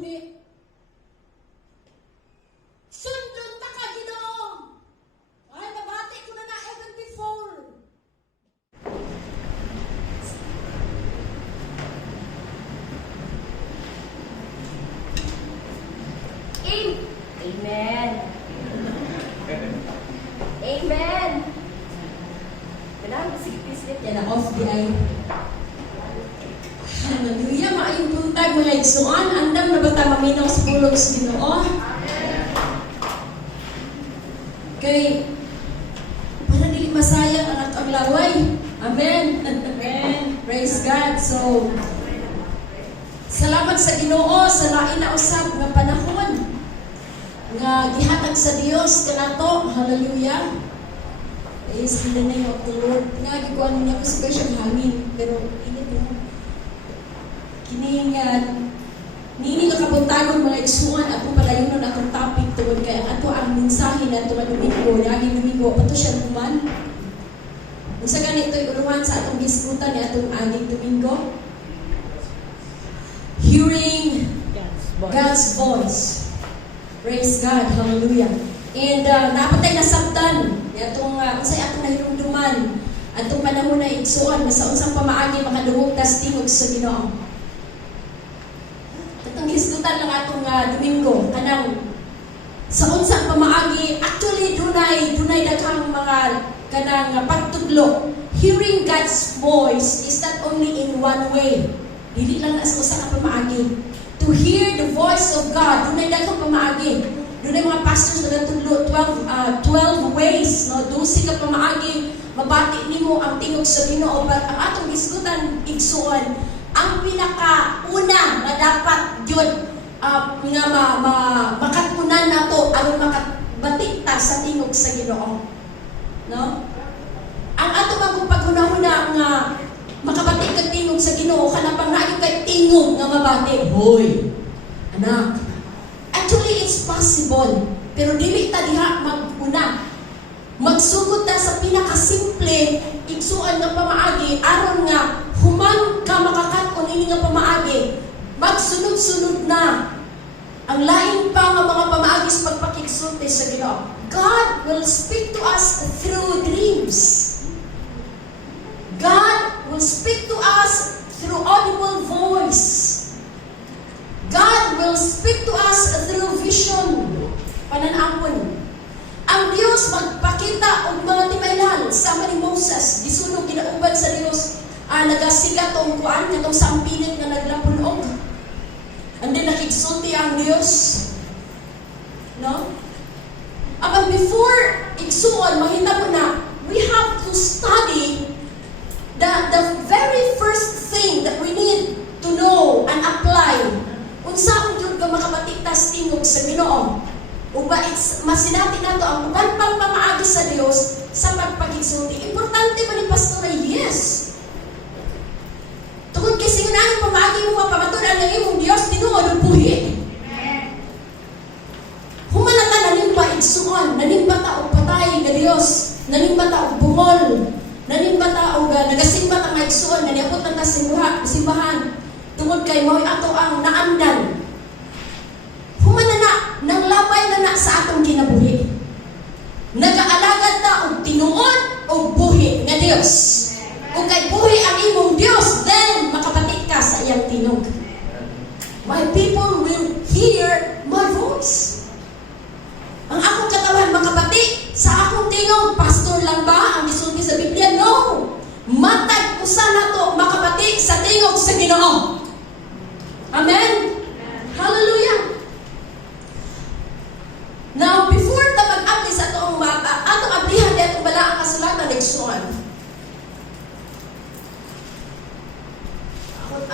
buhi. Sundon ta ka, Ginoo. Ay, nabati ko na even before. Amen. Amen. Kailangan sigit-sigit Yan na off the eye. Hallelujah, maayong buntag mga igsuan. Andam na ba ta maminaw sa pulong sa Ginoo? Kay para dili masayang ang atong laway. Amen. Amen. Praise God. So salamat sa Ginoo sa lain na usab nga panahon nga gihatag sa Dios kanato. Hallelujah. Praise in the name of the Lord. Nga gikuan niya ko sa siyang hangin pero init mo. Kini nga nini nga kabuntagon mga igsuan ako padayonon akong topic tungod kay ang ato ang mensahe na ato nga Domingo, naging Domingo pato siya naman. Unsa ganito uluhan sa atong gisgutan ni atong aging Domingo? Hearing God's voice. Praise God. Hallelujah. And napatay na sabtan atong unsay atong nahirumduman atong panahon na igsuon sa unsang pamaagi makadungog tas tingog sa Ginoo. Katong gisgutan lang atong Domingo kanang sa unsang pamaagi actually dunay daghang mga kanang pagtudlo. Hearing God's voice is not only in one way. Dili lang na sa usa ka pamaagi. To hear the voice of God, dunay daghang pamaagi. Dunay mga pastors na natudlo 12 ways, no? 12 ka pamaagi mabati nimo ang tingog sa Ginoo. But ang atong gisgutan igsuon, ang pinakauna nga dapat gyud nga makatunan nato aron makabati ta sa tingog sa Ginoo. No? Ang ato bagong paghunahuna nga makabati kag tingog sa Ginoo kana pang naayo kay tingog nga mabati. Hoy, anak. Actually, it's possible. Pero dili ta diha mag-una. Magsugod ta sa pinakasimple igsuan nga pamaagi aron nga human ka makakat-on ini nga pamaagi. Magsunod-sunod na ang lain pa nga mga pamaagi sa pagpakigsulti sa Ginoo. God will speak to us through dreams. God will speak to us through audible voice. God will speak to us through vision. Pananapon. Ang Diyos magpakita og mga timaylan sama ni Moses. Gisunog ginaubad sa Dios. Nagasigat tong kuan katong sampilit nga naglapunog. And then nakigsulti ang Dios. No? But before igsuon, mahitabo na, we have to study the very first thing that we need to know and apply. Unsaon jud ka makabatiktas tingog sa Ginoo? Uba masinati nato ang uban pang pamaagi sa Dios sa pagpakigsulti. Importante ba ni pastor? Yes. Tungod kay singunaan pamaagi mo mapamatunan ang imong Dios tinuod ug buhi. Amen. Humanata nanimba igsuon, nanimba ta og patay nga Dios, nanimba ta og bungol, nanimba ta og nagasimba ta nga igsuon, naniabot ta simbahan. Tungod kay mao ato ang naandan. Humanana nang labay na sa atong kinabuhi. Nagaalagad ta og tinuod og buhi nga Dios. Kung kay buhi ang imong Dios, then makabati ka sa iyang tinog. My people will hear my voice. Ang akong katawan makabati sa akong tingog. Pastor lang ba ang gisulti sa Biblia? No. Matag usa nato makabati sa tingog sa Ginoo. Amen? Hallelujah! Now, before ta mag-abli sa atong ablihan di atong bala ang kasulatan igsuon.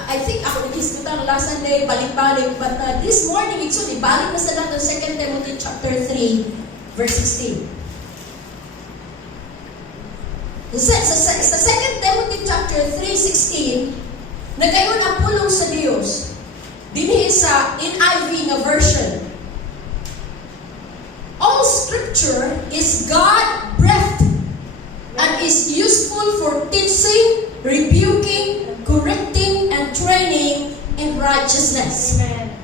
I think ako nag-iskutan last Sunday, balik-balik, but this morning igsuon, ibalik na sa natin 2 Timothy chapter 3, verse 16. Sa 2 Timothy chapter 3:16, nagayon ang pulong sa Dios. Dinhi sa NIV nga version. All scripture is God-breathed and is useful for teaching, rebuking, correcting, and training in righteousness. Amen.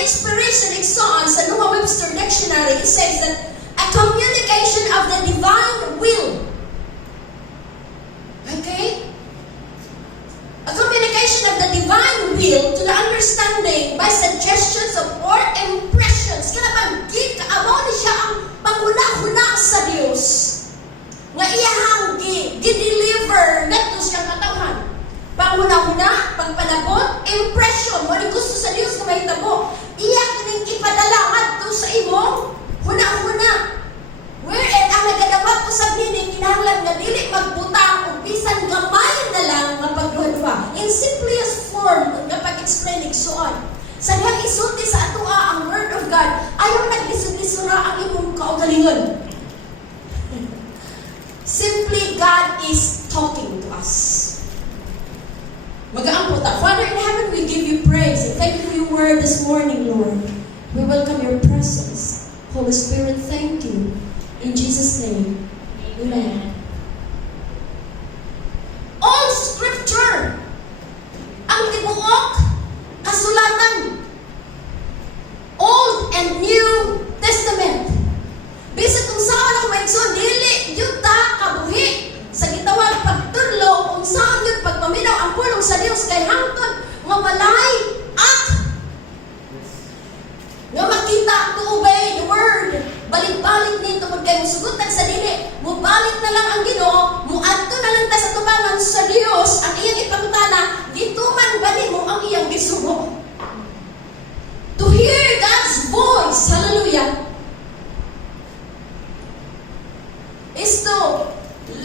inspiration igsoon sa Noah Webster Dictionary, it says that a communication of the divine will. Okay? A communication of the divine will to the understanding by suggestions of or impressions. Kaya bang amo ni siya ang panghuna-huna sa Dios. Nga iyahang gi-deliver ngadto siyang katawhan. Panghuna-huna, pagpanabot, impression, mo ni gusto sa Dios na mahitabo. Iya kining ipadala ngadto sa imong huna-huna. Wherein ang nagadawat usab nini kinahanglan nga dili magbutang og bisan gamay na lang nga pagduha-duha. In simplest form nga pag-explain igsuon. Sa dihang isulti sa atoa ang word of God, ayaw naglisod-lisura ang imong kaugalingon. Simply, God is talking to us. Mag-aampo ta. Father in heaven, we give you praise and thank you for your word this morning, Lord. We welcome your presence. Holy Spirit, thank you. In Jesus' name, amen. All scripture, ang tibuok, kasulatan, Old and New Testament. Bisa kung saan ang maigsoon, dili yuta kabuhi sa gitawag pagtudlo kung saan yun pagpaminaw ang pulong sa Dios kay hangtod nga walay nga makita to obey the word. Balik-balik nito kung kayo musugutan sa dili, mubalik na lang ang Ginoo, muadto na lang ta sa tubangan sa Dios, ang iyang ipangutana, gituman ba nimo ang iyang gisugo? To hear God's voice, hallelujah, is to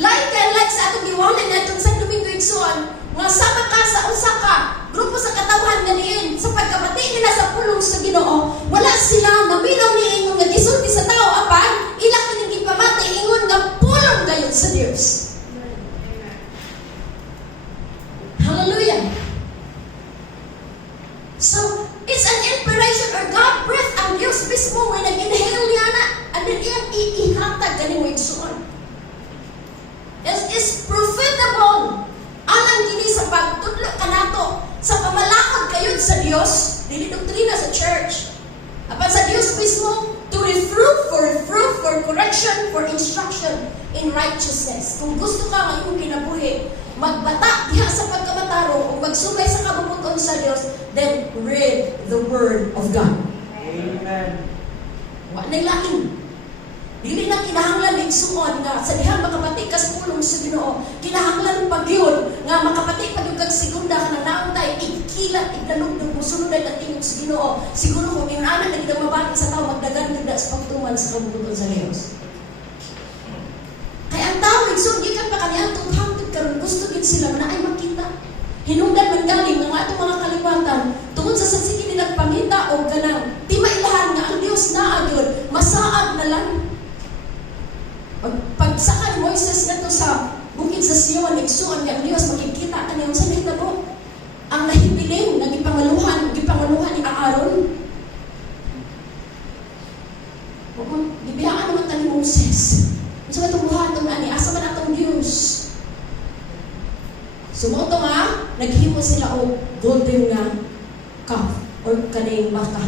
like sa atong giwalay na itong San Domingo igsoon, nga sama ka sa usa ka grupo sa katawhan nga diin sa pagkabati nila sa pulong sa Ginoo, wala sila naminaw ni ingon nga gisulti sa tao apan ila kining gipamati ingon nga pulong gayud sa Dios. Hallelujah. So, it's an inspiration or God breath ang Dios mismo nga nag-inhale niya na and then iyang ihatag ganimo igsoon. It is profitable alang gini sa pagtudlo kanato sa pamalakad kayod sa Dios, dili doktrina sa church. Apan sa Dios mismo to reproof, for correction, for instruction in righteousness. Kung gusto ka nga imong kinabuhi, magbata diha sa pagkamataro o magsugay sa kabubuton sa Dios, then read the word of God. Amen. Wa nay lain. Dili na kinahanglan igsuon nga sa dihang makapati kas pulong sa Ginoo. Kinahanglan pagyud nga makapati pagyud kag segunda kana naantay igkilat igdalugdog mo sunod ay tingog sa Ginoo. Siguro kung inaana na gid mabalik sa tao magdagan gid sa pagtuman sa kabubuton sa Dios. Kay ang tao igsuon gikan pa kaniya tong hangtod karon gusto gid sila na ay makita. Hinungdan man galing ng atong mga kaliwatan tungod sa sagsige nila pangita o kanang timailahan nga ang Dios naa gyud masaad na lang. Pagsakay Moises na to sa bukid sa Sion, igsuon nga ang Diyos, makikita ka niya, sa nahitabo, ang nahibiling, nagipangaluhan ni Aaron. Gibiyaan naman ka ni Moses. Sa itong buhaton na ni, asa man atong Diyos. Sumoto nga, naghimo sila o golden nga calf, or kaning baka.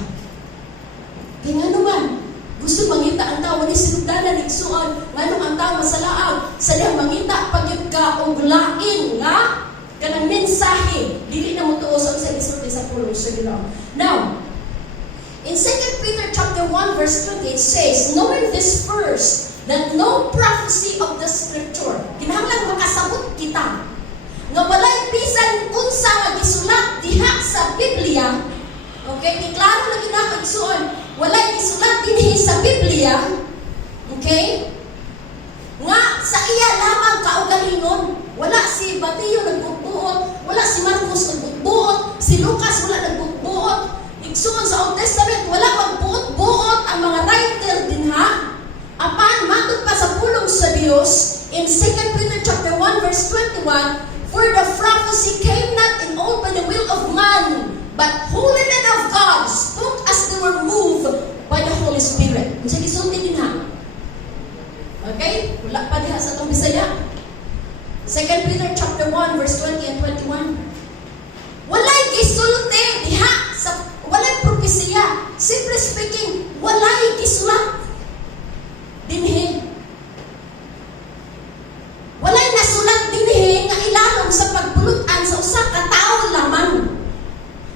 Kaya nga naman, gusto mangita ang tao ni sinugdanan igsuon nganong ang tao masalaag sa dihang mangita pagyud ka og lain nga kanang mensahe dili na mo tuos ang sa isulti sa pulong sa Ginoo. Now, in 2 Peter chapter 1 verse 20 it says, knowing this first, that no prophecy of the scripture, kinahanglan makasabot kita nga walay bisan unsa nga gisulat diha sa Biblia. Okay, iklaro na ginako igsuon, walay gisulat dinhi sa Biblia, okay? Nga sa iya lamang kaugalingon, wala si Mateo nagbubuot, wala si Marcos nagbubuot, si Lucas wala nagbubuot, igsuon sa Old Testament wala magbuot-buot ang mga writer dinha. Apan matod pa sa pulong sa Dios in 2 Peter chapter 1 verse 21, for the prophecy came not in all by the will of man, but holy men of God spoke as they were moved by the Holy Spirit. Kung sa gisulti din ha. Okay? Wala pa diha sa itong Bisaya. 2 Peter chapter 1 verse 20 and 21. Walay gisulti diha sa walay propesya Simply speaking, walay gisulat dinhi. Walay nasulat dinhi nga ilalom sa pagbulutan sa usa ka tawo lamang.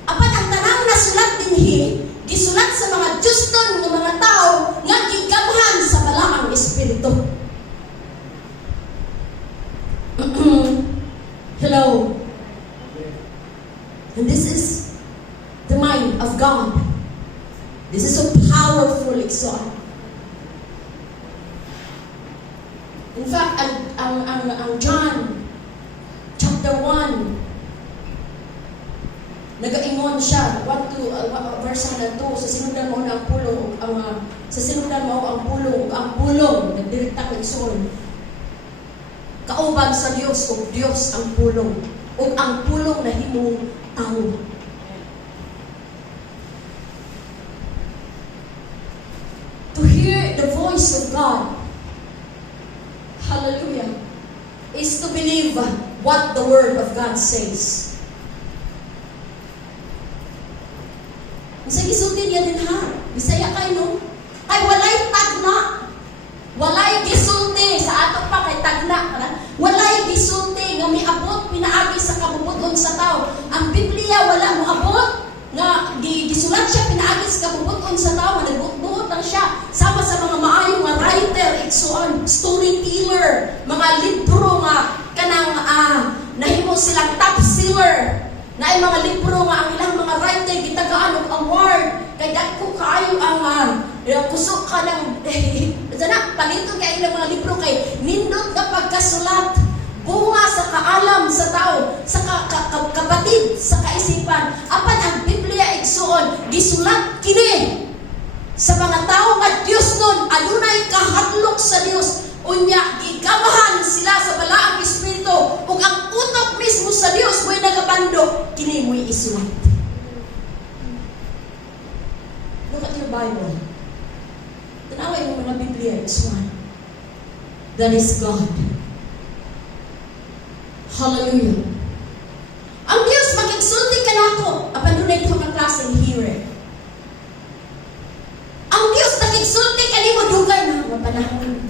Apan ang tanang nasulat dinhi gisulat sa mga juston nga mga tao nga gigamhan sa balaang espiritu. Hello. And this is the mind of God. This is so powerful, exalt. In fact, ang John chapter 1, nagaingon siya, verse 1 2, sa sinundan mo ang pulong, sa sinundan mo ang pulong, nagdiritang nagsuon. Kauban sa Dios, o Dios ang pulong, o ang pulong na himong tao. To hear the voice of God, hallelujah, is to believe what the Word of God says. Masay gisulti niya din ha. Bisaya kayo, no? Ay walay tagna. Walay gisulti sa ato pa kay tagna. Walay gisulti nga miabot pinaagi sa kabubuton sa tao. Ang Biblia wala mo abot nga gisulat siya pinaagi sa kabubuton sa tao. Nagbuot lang siya sama sa mga maayong mga writer, igsuon, storyteller, mga libro nga kanang nahimo silang top seller. Na ay mga libro nga ang ilang mga writer gitagaan og award kay dagko kaayo ang kusog ka ng sana palito kay ilang mga libro kay nindot nga pagkasulat bunga sa kaalam sa tao sa kapatid sa kaisipan. Apan ang Biblia igsuon gisulat kini sa mga tao nga Dios nun adunay kahadlok sa Dios. Unya, gigamahan sila sa balaang espiritu ug ang utok mismo sa Dios mo'y nagabando, kini mo'y isulat. Look at your Bible. Tanaway mo mga Biblia, isulat. That is God. Hallelujah. Ang Dios makigsulti ka nako, apan dunay duha ka klaseng hearer. Ang Dios nakigsulti kanimo dugay na mapanahon.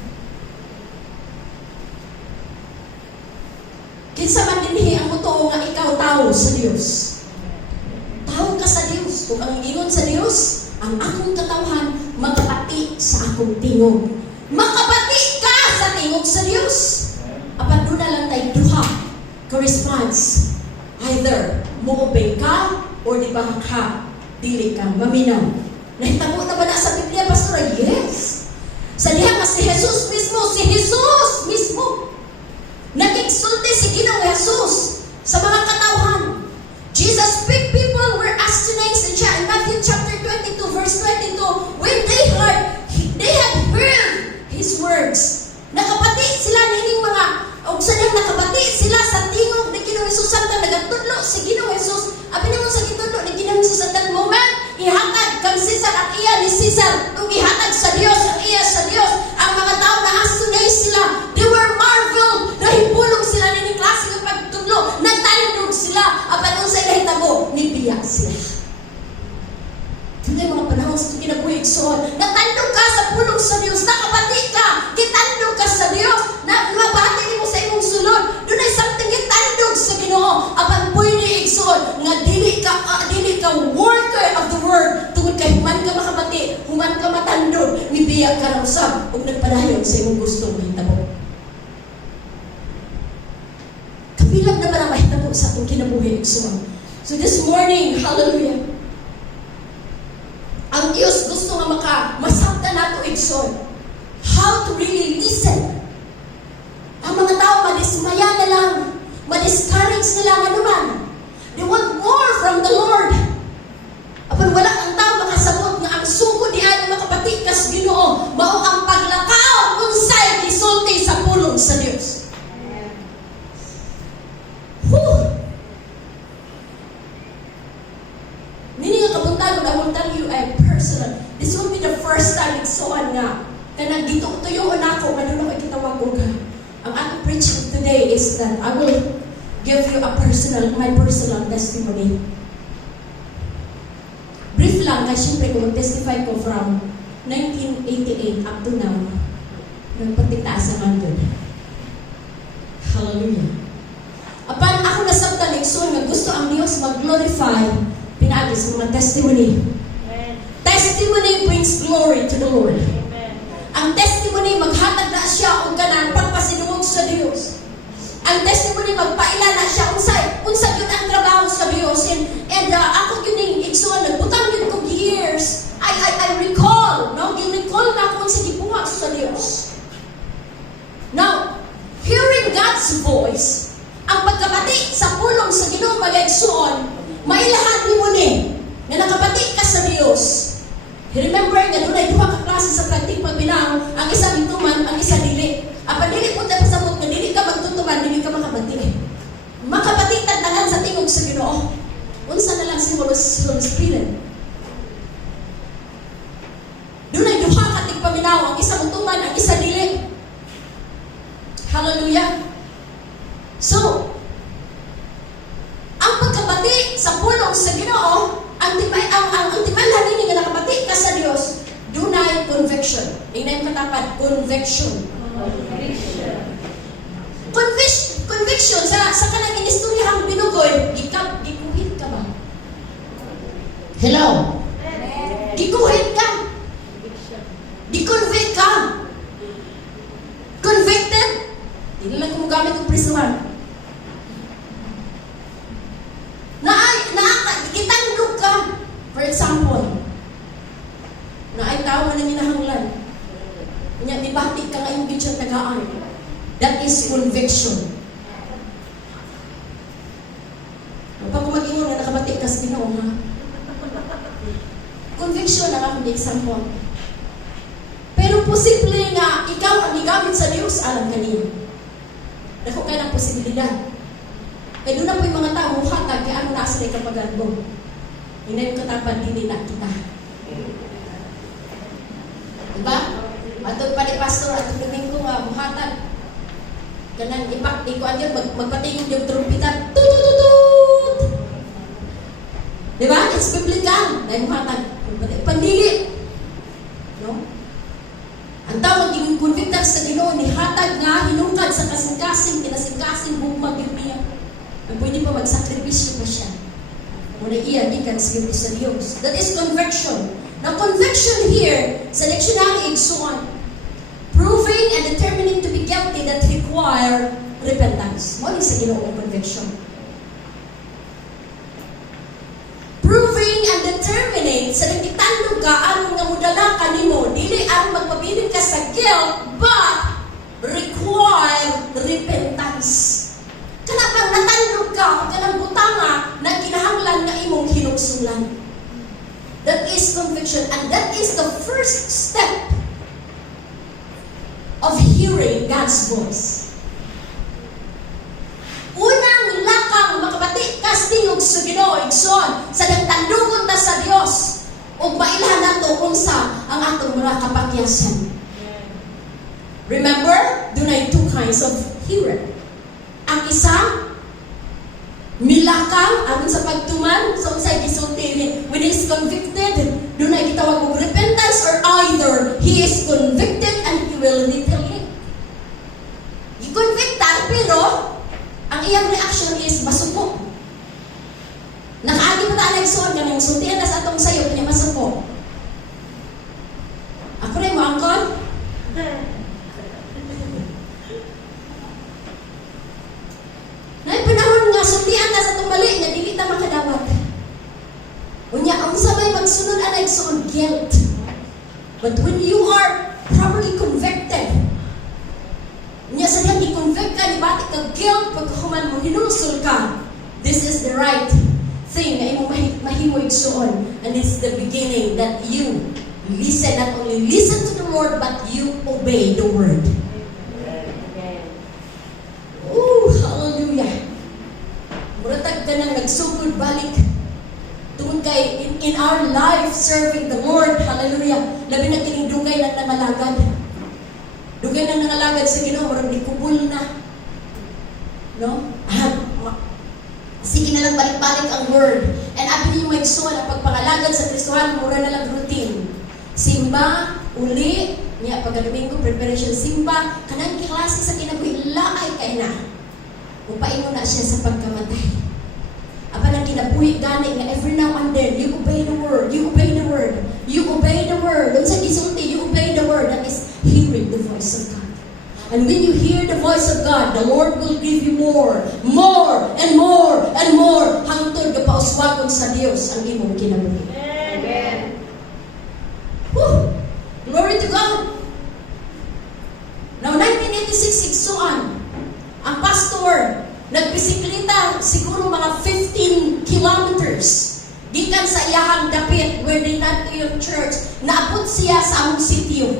Kinsa man dinhi ang mutuo nga ikaw tao sa Dios. Tao ka sa Dios. Kung ang ingon sa Dios, ang akong katawhan makapati sa akong tingog. Makapati ka sa tingog sa Dios. Apan doon na lang tayo duha corresponds. Either mo-obey ka or di ba ka dili ka maminaw. Nahitabo na ba na sa Biblia, Pastor? Yes. Sa diha nga si Jesus mismo nakigsulti si Ginoong Jesus sa mga katawhan. Jesus picked people were astonished in Matthew chapter 22 verse 22 when they had heard His words. Nakapati sila nining mga og sanang nakapati sila sa tingog ni Ginoong Jesus samtang nagatudlo si Ginoong Jesus. Abi naman sa gitudlo ni Ginoong Jesus at that moment ihatag kang Cesar at iya ni Cesar ug ihatag sa Dios ang iya sa Dios. Ang mga tao na astonished sila, they were marveled. Nahibulog sila ni klase ng pagtudlo, nagtalindog sila apan unsay nahitabo nibiya sila. Hindi mga panahon sa kinabuhi igsoon, natandog ka sa pulong sa Dios, nakabati ka, kitandog ka sa Dios, na mabati mo sa imong sulod. Doon ay something kitandog sa Ginoo apan pwede igsoon nga dili ka worker of the word tungod kay human ka makabati, human ka matandog, nibiya ka ra usab ug nagpadayon sa imong gusto mahitabo. Kabilang na ba ang mahitabo sa atong kinabuhi igsoon? So this morning, hallelujah, ang Diyos gusto nga masabtan nato igsoon how to really listen. Ang mga tao madismaya na lang, madiscourage na lang anuman. They want more from the Lord. Apan wala ang tao makasabot nga ang sugo di ay makapati kas Ginoo mao ang paglakaw unsay gisulti sa pulong sa Dios. Nini nga kabuntagon, I will tell you a personal. This will be the first time igsoon nga kanang dito tuyoon ako nga doon ako kitawag og ang aking preaching today is that I will give you my personal testimony. Brief lang, kaya siyempre kung mag-testify ko from 1988 up to now, nagpatitaas naman doon. Hallelujah. Apan ako nasabtan nagsuon nga gusto ang Diyos mag-glorify pinaagi sa mga testimony. Amen. Testimony brings glory to the Lord. Amen. Ang testimony maghatag na siya og kanang pagpasidungog sa Dios. Ang testimony magpaila na siya unsa gyud ang trabaho sa Dios and ako gyud ning igsuon nagbutang gyud kog years. I recall, no, recall na ako unsa gibuhat sa Dios. Now, hearing God's voice, ang pagkabati sa pulong sa Ginoo magigsuon, mailahan nimo ni nga nakabati ka sa Dios. Remember nga dunay duha ka klase sa praktik pagbinaw, ang isa bituman, ang isa dili. Apan dili pud pasabot nga dili ka magtutuman, dili ka makabati. Makabati tantangan sa tingog sa Ginoo. Unsa na lang si Holy Spirit. Dunay duha ka tigpaminaw, ang isa mutuman, ang isa dili. Hallelujah. So, ang pagkabati sa pulong sa Ginoo, ang timalan nini nga nakabati ka sa Dios, dunay conviction. Ingnan katapat, conviction. Conviction sa kanang inistoryahang binugoy, gikuhit ka ba? Hello. Gikuhit ka. Di-convict ka. Convicted. Hindi lang kumugamit ng prisuhan. Kitandog ka. For example, ay tao na nanginahanglan. Kanya, dibatik ka ngayong gitsyon tagaan. That is conviction. Pag mag-ingon na nakabatik ka sa Ginoo, ha? Conviction na akong example. Pero posible nga, ikaw ang igamit sa Diyos, alam kanina. Dako ka ng posibilidad. Kaya doon na po yung mga tao, hatag, kaya ano nasa rin kapag mo. Hindi yung katapan, hindi na kita. Diba? Atong pa ni Pastor, atong domingo nga, buhatag. Ganang ipakti ko andyan, magpatingin yung trumpitan. Tutututut! Diba? It's biblical. Dahil buhatag. Pandili. No? Ang tawag yung convicted sa Ginoo ni hatag nga hinungkad sa kasing-kasing, kinasing-kasing bugmag yung niya. Ang pwede pa magsakripisyo pa siya. Muna iya, gikan sa Diyos. That is conviction. Now, conviction here, sa dictionary, igsuon, proving and determining to be guilty that require repentance. Mo sa Ginoo ang conviction. Proving and determining sa nagtitandog ka aron nga mudala ka nimo, dili aron magpabilin ka sa guilt, but require repentance. Kanapang natandog ka, kanang butanga na kinahanglan nga imong hinugsulan. That is conviction, and that is the first step of hearing God's voice. Unang lakang makabati kas tingog sa Ginoo igsoon sa nagtandugon ta sa Dios ug mailhan nato unsa ang atong mga kapakyasan. Remember, dunay two kinds of hearing. Ang isa, milakang aron sa pagtuman sa unsay gisulti when he is convicted, dunay gitawag og repentance, or either he is convicted and he will retaliate. Gikonviktan pero ang iyang reaction is masuko. Nakaagi pa tayo nagsuon ka ng sultihan na sa atong sayo, kanya masuko. Ako rin mo, angkon? Panahon nga, sultihan na sa tumbali, nga dili ta makadawat. Unya, ang sabay magsunod anay suon guilt. But when you are properly convicted, unya sa diyang i-convict ka, ibatik ka guilt, pagkahuman mo, hinulsul ka, this is the right thing na imong mahimoy suon. And it's the beginning that you listen, not only listen to the Lord, but you obey the word. Hallelujah. Muratag ka nang nagsugod balik. Tungod kay in our life serving the Lord, hallelujah, labi na kining dugay ng nangalagad. Dugay ng nangalagad sa Ginoo, murag di kubul na. No? Sige na lang balik-balik ang word. And abi niyo maigsuon ang pagpangalagad sa Kristohan, mura na lang routine. Simba, uli, niya pagka-Domingo, preparation simba, kanang klase sa kinabuhi, laay kay na. Upaingon na siya sa pagkamatay. Apa na kinabuhi gani nga every now and then, you obey the word, you obey the word, you obey the word. Doon sa gisulti, you obey the word. That is hearing the voice of God. And when you hear the voice of God, the Lord will give you more, more, and more, and more. Hangtod ka pauswagon sa Dios ang imong kinabuhi. Amen. Woo! Glory to God! Now, 1986, igsuan, ang pastor, nagbisikleta siguro mga 15 kilometers gikan sa iyahang dapit where they not to yung church, naabot siya sa among sitio.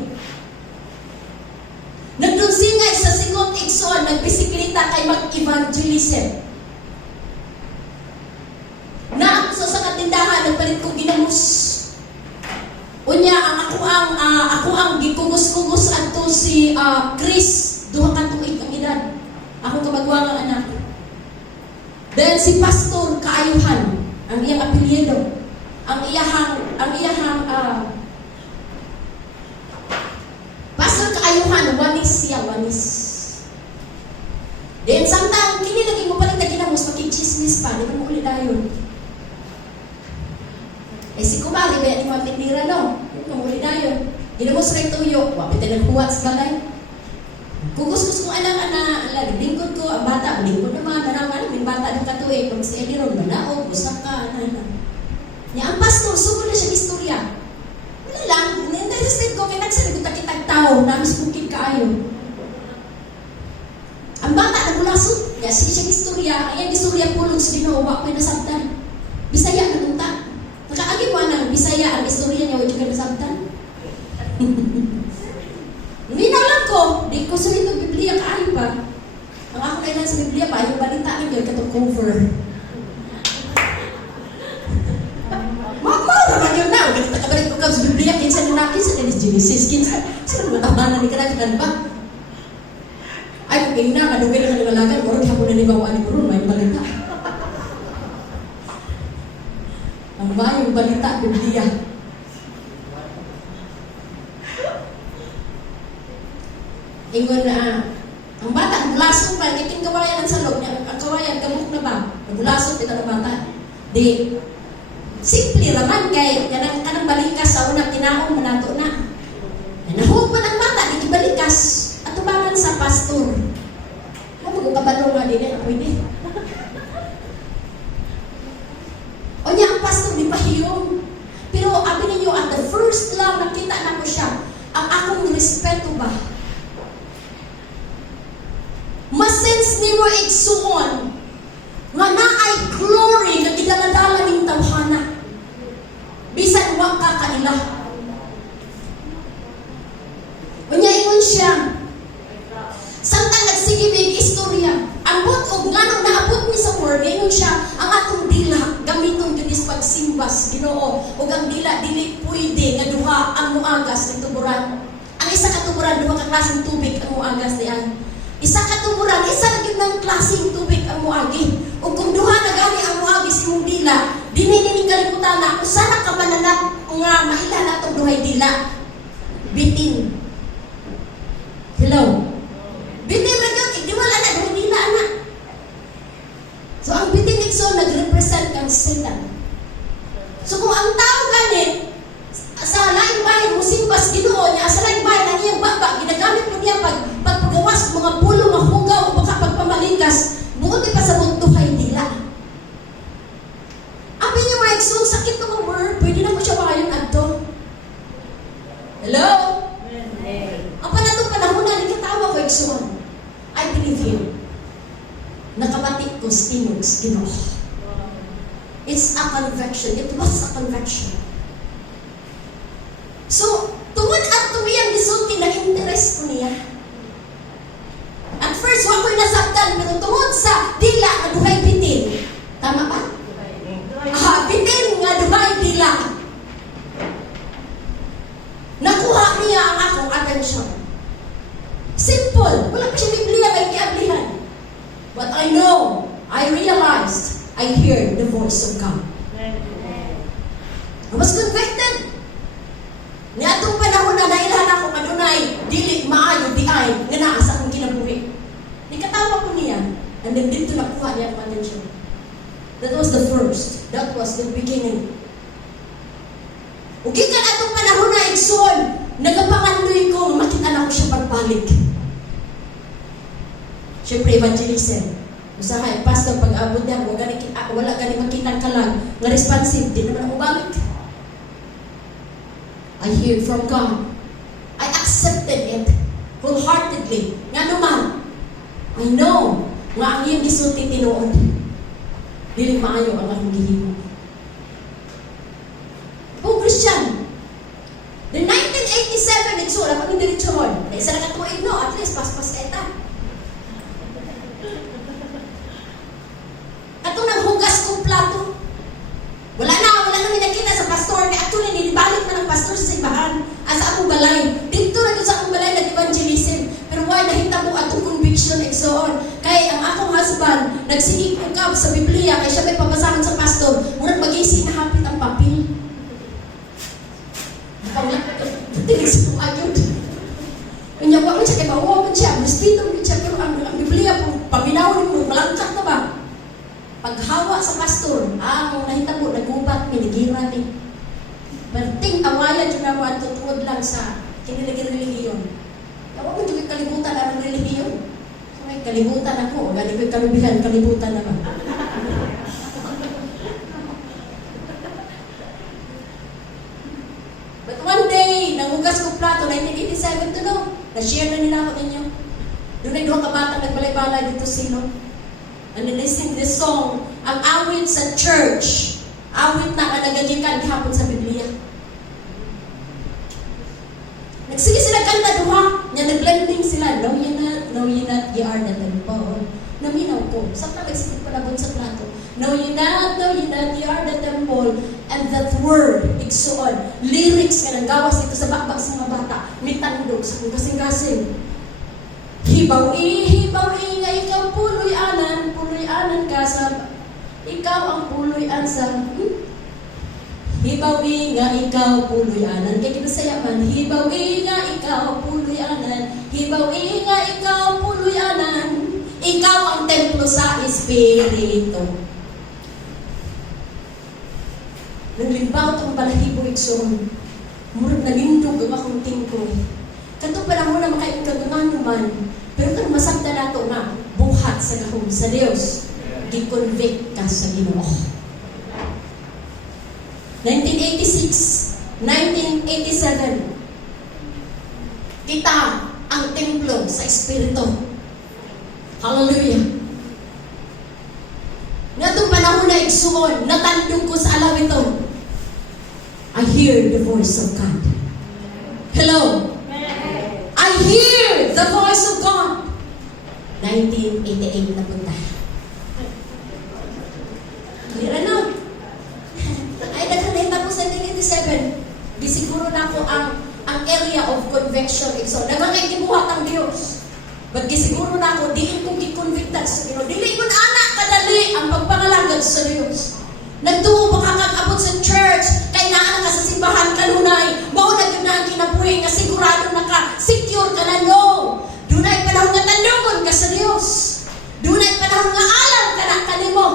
Nagdunsingay sa singot igsoon, nagbisikleta kay mag-evangelism. Na so sa katindahan, nagpalit ko ginamos. Unya, ako ang gikugos-kugos adto si Chris, duha ka tuig ang edad. Ako kamagwang anak. Then si Pastor Kaayuhan, ang iyang apelyido, ang iyahang Pastor Kaayuhan, wanis siya, wanis. Then samtang kini lagi mo palit na ginamos, makichismis pa, di mo ulit dayon. Eh si Kumari, kaya ni Mapindira, no? Kung ulit dayon. Ginamos rin tuyo, wapit na naghuwat sa bagay. Kugus-kus kong anak-anak, lingkod ko, ang bata, lingkod naman, narangan, may bata ng katuig, pag si Eddie Ron, manaog, busak ka, niya, ang pastor, sugod na siya istorya. Wala lang, interested ko, kaya nagsabi ko, takitag tao, namis bukid kaayo. Ang bata, nagulasot, niya, siya istorya, ayan istorya pulong sa Ginoo, wak may nasabtan. Bisaya na nunta. Nakaagi mo ng Bisaya, ang istorya niya, wak may nasabtan. Minaw lang ko, di ko sa itong Biblia kaayo pa. Ang ako kailan sa Biblia pa, yung balita ng yun, katong cover. Mama, naman yun na. Ganito kabalik ko ka sa Biblia, kinsa na nakin sa Genesis, kinsa. Saan mo tabanan ni kanagkan ba? Ay, kung kayo na, kadugay na kanimalagan, moro di ako na libawa ni Bruno, may balita. Ang bayong balita, Biblia. Ingon na, ang bata, naglasot pa, kiting kawayan ang salog niya, ang kawayan, kamuk na ba? Naglasot ito ng bata. Di, simple raman kay, kanang balikas sa unang tinaong manato na. Nahug pa ng bata, di balikas, at tubangan sa pastor. Ano kung kabalo nga din, ako hindi. O niya, ang pastor, di pahiyong. Pero, abi ninyo, at the first lang, nakita na ko siya, ang akong respeto ba? Masense ni mo igsuon nga naay glory nga gidaladala ning tawhana bisan wa ka kanila. Unya ingon siya samtang nagsigibig istorya ambot og nganong naabot ni sa word ingon siya ang atong dila gamiton gyud is pagsimbas Ginoo ug ang dila dili pwede nga duha ang muagas ning tuburan. Ang isa ka tuburan duha ka klaseng tubig ang muagas diyan. Isa ka tumuran, isa na yun ng klaseng tubig ang muagi. O kung duha na gani ang muagi sa imong dila, dininining kalimutan na, kung sana ka mananap nga maila na itong duhay dila. Bitin. Hello? Bitin na yun, di wala na, duhay dila na. So ang bitin nixon, nag-represent kang Satan. So kung ang tao gani, sa laing bahay, musimbas Ginoo niya, sa laing bahay ng iyang baba, ginagamit mo niya pagpagawas mga pulo, mahugaw, o baka pagpamaligas, buti pa sa buntuhay nila. Abi niya mga igsoon, sakit ng word, pwede na ko siya makayon adto. Hello? Ang panatong panahon na, nagkatawa ko igsoon. I believe you. Nakamatik ko, stinugs, Ginoo. It's a conviction. It was a conviction. So, tungod at tuwiyang gisulti na interest ko niya. At first, wa ko'y nasabtan, pero tungod sa dila na duhay bitin. Tama ba? Bitin nga duhay dila. Nakuha niya ang akong atensyon. Simple. Wala pa siya Biblia may kiablihan. But I know, I realized, I hear the voice of God. I was convicted. Nga atong panahon na nailan ako kadunay dili maayo di ay nga naa sa akong kinabuhi. Nikatawa ko niya, and then dito nakuha niya ang attention. That was the first. That was the beginning. Ug gikan atong panahon na igsoon, nagapangandoy ko makita na ko siya pagbalik. Siyempre evangelism. Usahay pastor pag-abot niya wala gani makita ka lang nga responsive din naman ako balik. I hear from God. I accepted it wholeheartedly. Nga naman, I know nga ang iyong gisulti tinuod. Dili maayo ang akong gihimo. Oh, Christian, the 1987 nagsulat ang diretsyon. Isa na katuig no, at least paspas eta. Kato nang hugas kong plato. Wala na nakita sa pastor. Actually, nilibalik man ang pastor sa simbahan. Sa akong balay. Dito na sa akong balay nag-evangelism. Pero why nahita mo atong conviction exoon? Kaya ang akong husband, nagsigig ukab sa Biblia, kaya siya may pabasahan sa pastor, murag magising na hapit ang papel. Tinig sa kong ayod. Kanya ko siya, kaya mauwa mo siya, respeto mo siya, pero ang Biblia, paminawin mo, malangkat na ba? Paghawa sa pastor, ang nahitabo, nagubat, minigira ni. Berting awayan yun ako at tutuod lang sa kiniligin relihiyon. Huwag mo yung kalibutan na ng relihiyon. So, may kalibutan ako, gani ko'y kalubihan, kalibutan naman. But one day, nangugas ko plato, 1987 to no, na-share na nila ako ninyo. Doon ay doon kabatang nagbalay-balay dito sino. And then they sing this song, ang awit sa church, awit na nagagikan gihapon sa Biblia. Nagsige sila kanta duha, nga nag-blending sila, know ye not, ye are the temple. Naminaw ko, sakta nagsigit palabot sa plato. Know ye not, ye are the temple. And that word, igsuon, lyrics nga nanggawas dito sa bakbak sa mga bata, mitandog sa kong kasing-kasing. Hibaw-i nga ikaw puloy-anan ka sa, ikaw ang puloy-an sa, Hibaw-i nga ikaw puloy-anan, kaya Bisaya man, hibaw-i nga ikaw puloy-anan, hibaw-i nga ikaw puloy-anan, ikaw ang templo sa Espiritu. Naglimbaw itong balahibo ikson, murag nalindog ang akong tingko. Katong panahon na makaikagangan naman, pero kung masabda nato na buhat sa gahom sa Dios, gi-convict ka sa Ginoo. 1986, 1987, kita ang templo sa Espiritu. Hallelujah. Ngatong panahon na igsuon, natandong ko sa alaw ito. I hear the voice of God. Hello? I hear the voice of God. 1988 na punta. Hira na. Ay, nagkanita po sa 1987. Di siguro na ako ang area of conviction. So, nagkakakibuhat ang Diyos. But gisiguro na ako, diin kong gikonvictan sa Diyos. Dili ko na anak kadali ang pagpangalagad sa Diyos. Nagtuo ba kakag-abot sa church, kay naan ka sa simbahan kanunay, mao na yun na ang kinabuhi, nga sigurado na ka, secure ka na, no. Dunay panahon nga tanungon ka sa Diyos. Dunay panahon nga alam ka na kanimo.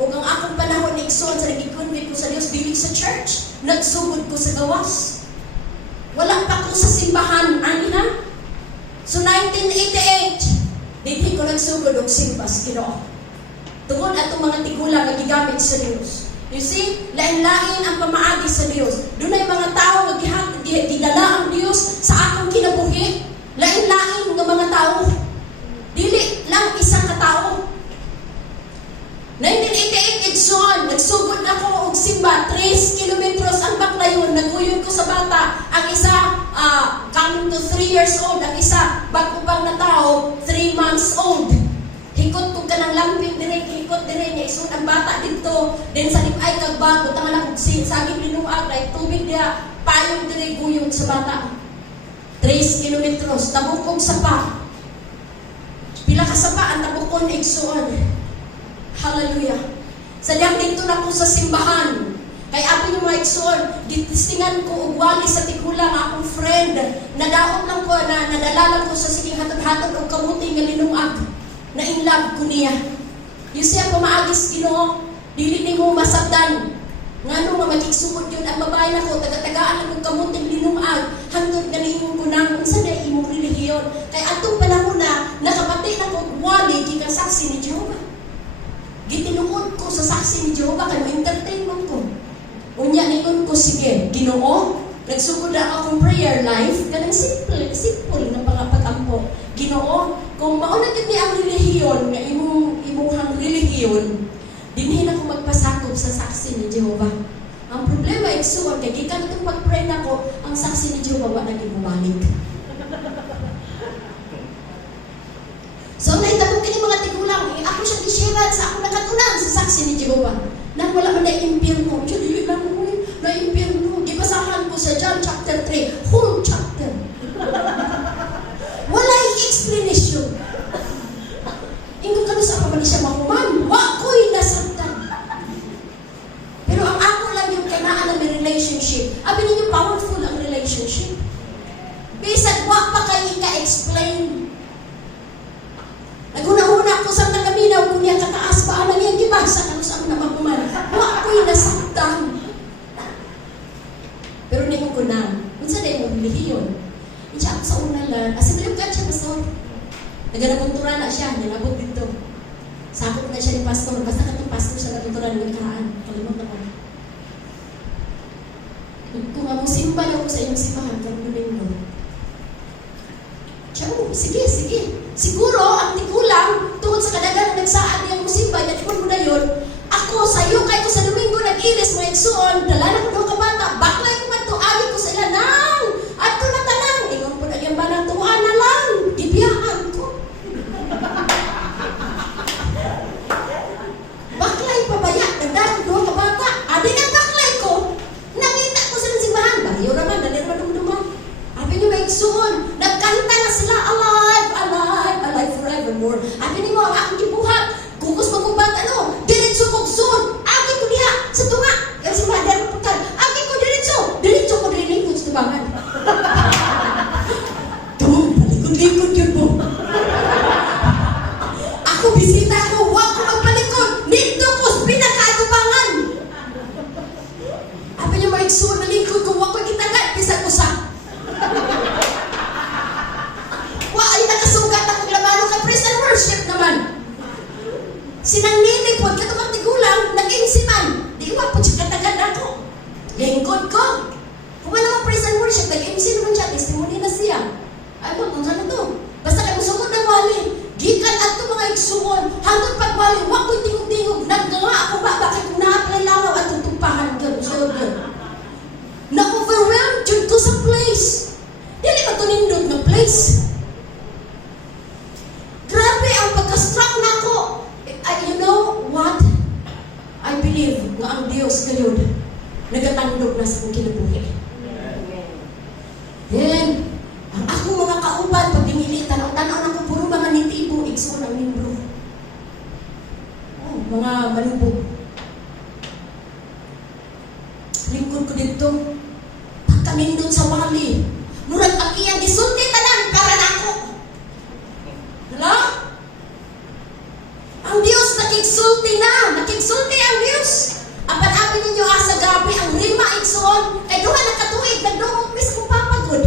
O ang akong panahon ni Ikson sa nag-convict ko sa Diyos, dili sa church, nagsugod ko sa gawas. Wala pa ko sa simbahan, aniha. So 1988, dito ko nagsugod og simbas, Ginoo. Tungod atong mga tigulang nga gigamit sa Dios. You see, lain-lain ang pamaagi sa Dios. Dunay mga tao nga gidala ang Dios sa akong kinabuhi. Lain-lain nga mga tao. Dili lang isang katao. 1988 Edson, nagsugod ako og simba 3 kilometros ang baklayon. Naguyod ko sa bata. Ang isa coming to 3 years old, ang isa bag-ubang na tao 3 months old. Hikot ko ka ng lamping dire, hikot dire niya isod ang bata dito. Then sa ay kagbago, tangan akong saging linuag, like tubig niya, payong dire guyod sa bata. 3 kilometros, tabukong sapa. Pila ka sapa ang tabukon igsuon. Hallelujah. Sadyang dito na ko sa simbahan. Kay ako yung mga igsoon, gitistingan ko ugwali sa tigulang akong friend. Nadaot lang ko, nadalalan ko sa siging hatag-hatag o kamuti nga linungag. Na in love ko niya. You siya pumaagis Ginoo, dili ni mo masabdan. Ngano nga magigsugod yun ang babae na ko, taga-tagaan ako kamuting linungag. Hangtod nga niimong ko nang unsa na imong relihiyon. Kay atong panahon na, nakapati na ko ugwali, gikan saksi ni Jehovah. Gitinuod ko sa saksi ni Jehovah, kaya entertainment ko. Unya ningon ko, sige, Ginoo, nagsugod na akong prayer life, ganang simple na pangapatampo. Ginoo, kung maunag yun ang relihiyon, nga imuhang relihiyon, dinhin ako magpasakop sa saksi ni Jehovah. Ang problema, igsuon, kaya gikan itong pag-pray na ko, ang saksi ni Jehovah, wala naging bumalik. So, naitabog kini mga tigulang, ako siya gisirat sa ako nakatunan sa saksi ni Jehovah. Nang wala man na impyerno, siya dili lang mo na impyerno. Gibasahan ko sa John chapter 3, whole chapter. Walay explanation. Ingkong kano sa pa man siya mahuman, wa ko'y nasabtan. Pero ang ako lang yung kanaan ng relationship. Abi ninyo, powerful ang relationship. Bisag wa pa kayo ika-explain. Naguna-una ko sa nagaminaw kung niya kataas pa ang niyang gibasa kano sa na mahuman. Wa ko'y nasabtan. Pero hindi ko na. Unsa na yung relihiyon? Siya ako sa una lang. Kasi nalugad siya, pastor. Naganapuntura na siya, nilabot dito. Sakot na siya ni pastor. Basta katong pastor sa napuntura ng ikaraan. Kalimot na ko. Kung ako simba lang ko sa iyong simbahan, kung Domingo. Siya, sige, sige. Siguro, ang tigulang, tungkol sa kadagan na nagsaan niyang musimba, yatikon mo na yun, ako, sa iyo, kahit ko sa Domingo, nag-iris, mga igsoon, dala na ko daw kabata, baklay ko man to, agi ko sa ilanang, at ito na tanang, ingon po na yung banang tuwa na lang, ibiyahan ko. Baklay pa ba yan? Nagdaan ko daw kabata, adi na baklay ko, nakita ko sa simbahan, bayo naman, dali naman dumduman. Abi niyo may igsoon, nagkanta na sila, alive, alive, alive forevermore. Abi niyo ang akong gibuhat, kukos magkubat, diretso kong sun, agi ko diha, sa tunga, kasi madar mo putal, agi ko diretso ko dilingkod sa tubangan. Tung, palikod-likod yun po. Ako, bisita ako, wag ko magpalikod, nito ko, pinakatubangan. Abi niyo may igsoon na lingkod ko, wag ko kitagat, bisa ko sa. Ay, nakasugat akong lamano ka praise and worship naman. Sinangnini po, katong tigulang, nag-imsiman. Di ba po siya katagan ako. Lingkod ko. Kung ano mo praise and worship, nag-imsi naman siya, testimony na siya. Ay po, kung saan to? Basta kayo musukod ng wali. Gikan at ito mga igsuon. Hanggang pagwali, wag ko'y tingog-tingog. Naggawa ako ba? Bakit kung na-apply langaw at tutupahan ka? Na-overwhelmed yun ko sa place. Dili ba ito nindot na place? Grabe ang pagka-struck na ako. You know what? I believe na ang Diyos ngayon nagatandog na sa kong kinabuhi. Then, ang akong mga kauban, pag dinili, tanaw-tanaw na ko, puro mga nitibo, igsoon ang libro. Oh, mga malubog. Lingkod ko dito, pagkamindot sa wali, murag akiyang gisulti tanan, para na ako. Hala? Ang Diyos nakigsulti na. Nakigsulti ang Diyos. Apan-apin ninyo asa gabi ang lima igsoon. Kay duha na katuig, nagdumog mis kong papagod.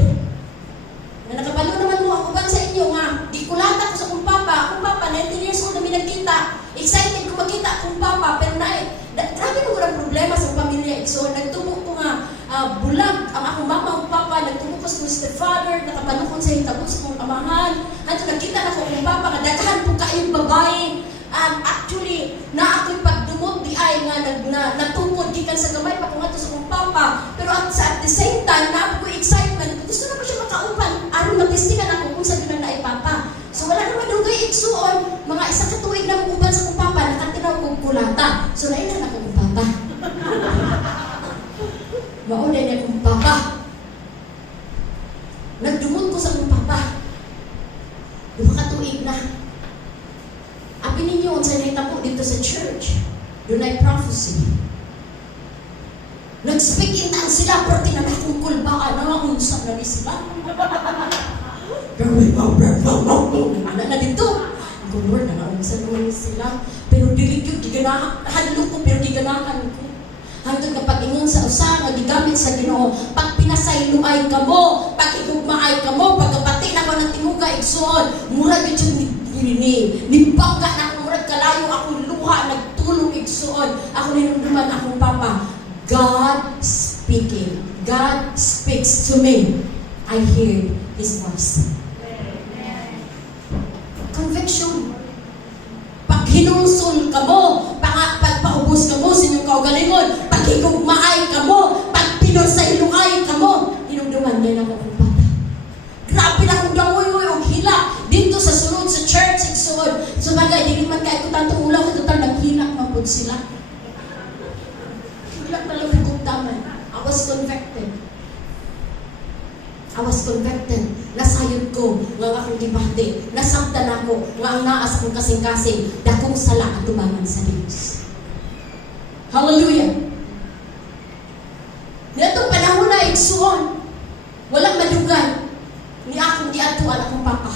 Na nakabalo naman mo ako ban sa inyo nga. Di kulata ko sa kong papa. Akong papa, 19 years old na minagkita. Excited ko magkita akong papa. Pero grabe mo ang problema sa pamilya igsoon. Nagtubo ko nga bulag ang akong mama o papa. Nagtubo ko sa stepfather. Nakabalukon sa hitabo sa kong amahan. At nakita na ko kong papa. Kadaghan po kayong babae. Actually, na ako'y pagdumot di ay nga natungkod gikan sa gamay pa kung ato sa kong papa. Pero at the same time, na ako'y excitement. Gusto na ko siya makaupan. Aron matistingan ako kung saan yun na papa. So wala naman dugay igsuon. Mga isa katuig na uban sa kong papa. Nakatinaw kong kulata. So nailan ako kong papa. Maunay na kong papa. Nagdumot ko sa kong papa. Diba katuig na. Abi ninyo, sa naitabo dito sa church, doon ay prophecy. Nag-speak in tongues sila, pero tinanakungkul ba? Unsa na ni sila? Ano na dito? Ang Lord, unsa naman sila? Pero dili yun, hadlo ko, pero giganahan ko. Hanggang kapag ingon sa usa, nga gigamit sa Ginoo, pag pinasayloay ka mo, pag igugmaay ka mo, pagkapati na ko ng timuga, igsuon, murag yun ni bangga na ako, murag kalayo akong luha, nagtulong igsuon, ako ninunduman akong papa. God speaking. God speaks to me. I hear His voice. Conviction. Pag hinusol ka mo, pagpaubos ka mo sa inyong kaugalingon, pag higugmaay ka mo, pag pinasayloay ka mo, hinumduman niya ako kung bata. Grabe na kung damoy-moy o hila dito sa sunod sa church, igsuon. So bagay, di man kayo tanto ulaw, katutang naghilak mapod sila. Hilak na lang kumdaman. I was convicted. I was convicted. Nasayod ko nga akong gibati. Nasabtan ako nga ang naas akong kasing-kasing dakong sala at tubangan sa Diyos. Hallelujah! Nitong panahon na igsuon, walang madugay ni akong giatuan akong papa.